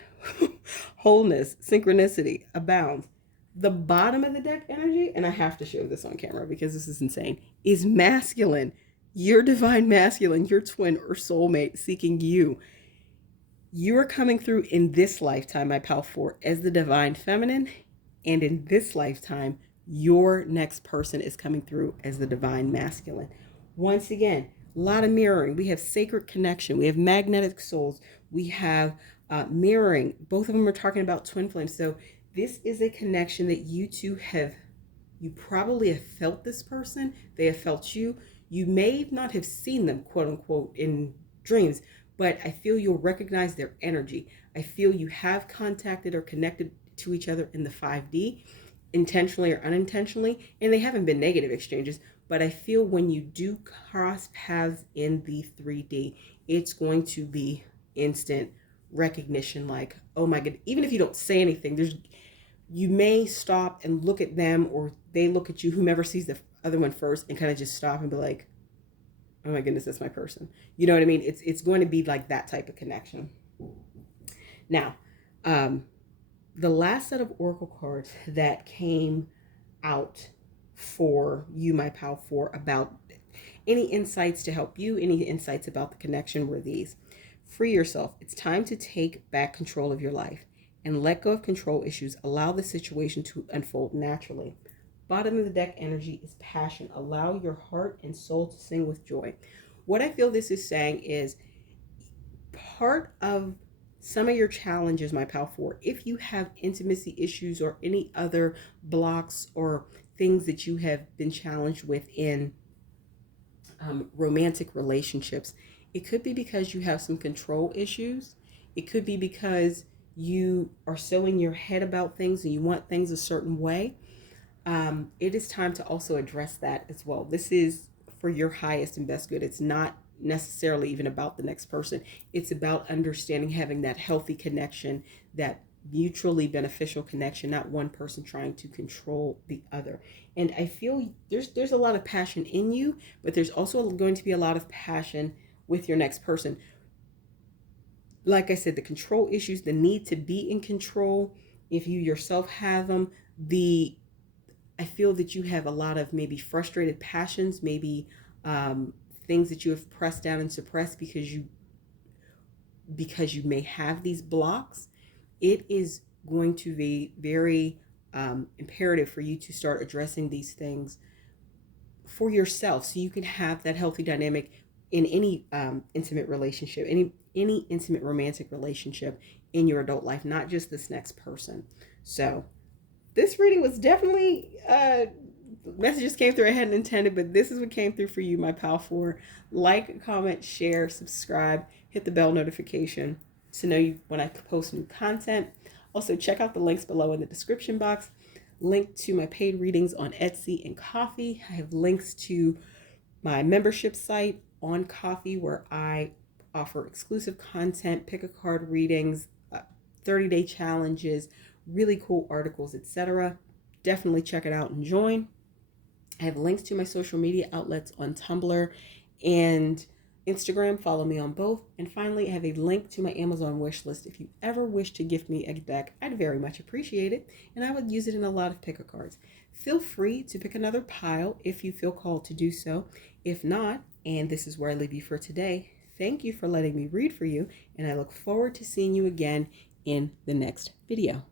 wholeness, synchronicity, abounds. The bottom of the deck energy, and I have to show this on camera because this is insane, is masculine. Your divine masculine, your twin or soulmate seeking you. You are coming through in this lifetime, my pal 4, as the divine feminine. And in this lifetime, your next person is coming through as the divine masculine. Once again, a lot of mirroring. We have sacred connection. We have magnetic souls. We have mirroring. Both of them are talking about twin flames. So this is a connection that you two have, you probably have felt this person. They have felt you. You may not have seen them, quote unquote, in dreams, but I feel you'll recognize their energy. I feel you have contacted or connected to each other in the 5D, intentionally or unintentionally, and they haven't been negative exchanges, but I feel when you do cross paths in the 3D, it's going to be instant recognition, like, oh my god, even if you don't say anything, you may stop and look at them, or they look at you, whomever sees the other one first, and kind of just stop and be like, oh my goodness, that's my person. You know what I mean? It's going to be like that type of connection. Now, the last set of oracle cards that came out for you, my pal 4, about any insights to help you, any insights about the connection were these. Free yourself. It's time to take back control of your life and let go of control issues. Allow the situation to unfold naturally. Bottom of the deck energy is passion. Allow your heart and soul to sing with joy. What I feel this is saying is part of some of your challenges, my pal 4, if you have intimacy issues or any other blocks or things that you have been challenged with in romantic relationships, it could be because you have some control issues. It could be because you are so in your head about things and you want things a certain way. It is time to also address that as well. This is for your highest and best good. It's not necessarily even about the next person. It's about understanding, having that healthy connection, that mutually beneficial connection, not one person trying to control the other. And I feel there's a lot of passion in you, but there's also going to be a lot of passion with your next person. Like I said, the control issues, the need to be in control, if you yourself have them, I feel that you have a lot of maybe frustrated passions, maybe things that you have pressed down and suppressed because you may have these blocks. It is going to be very imperative for you to start addressing these things for yourself, so you can have that healthy dynamic in any intimate relationship, any intimate romantic relationship in your adult life, not just this next person. So this reading was definitely, messages came through I hadn't intended, but this is what came through for you, my pal 4. Like, comment, share, subscribe, hit the bell notification to know when I post new content. Also, check out the links below in the description box. Link to my paid readings on Etsy and Ko-fi. I have links to my membership site on Ko-fi, where I offer exclusive content, pick a card readings, 30-day challenges, really cool articles, etc. Definitely check it out and join. I have links to my social media outlets on Tumblr and Instagram. Follow me on both. And finally, I have a link to my Amazon wish list. If you ever wish to gift me a deck, I'd very much appreciate it, and I would use it in a lot of pick a cards. Feel free to pick another pile if you feel called to do so. If not, and this is where I leave you for today, thank you for letting me read for you, and I look forward to seeing you again in the next video.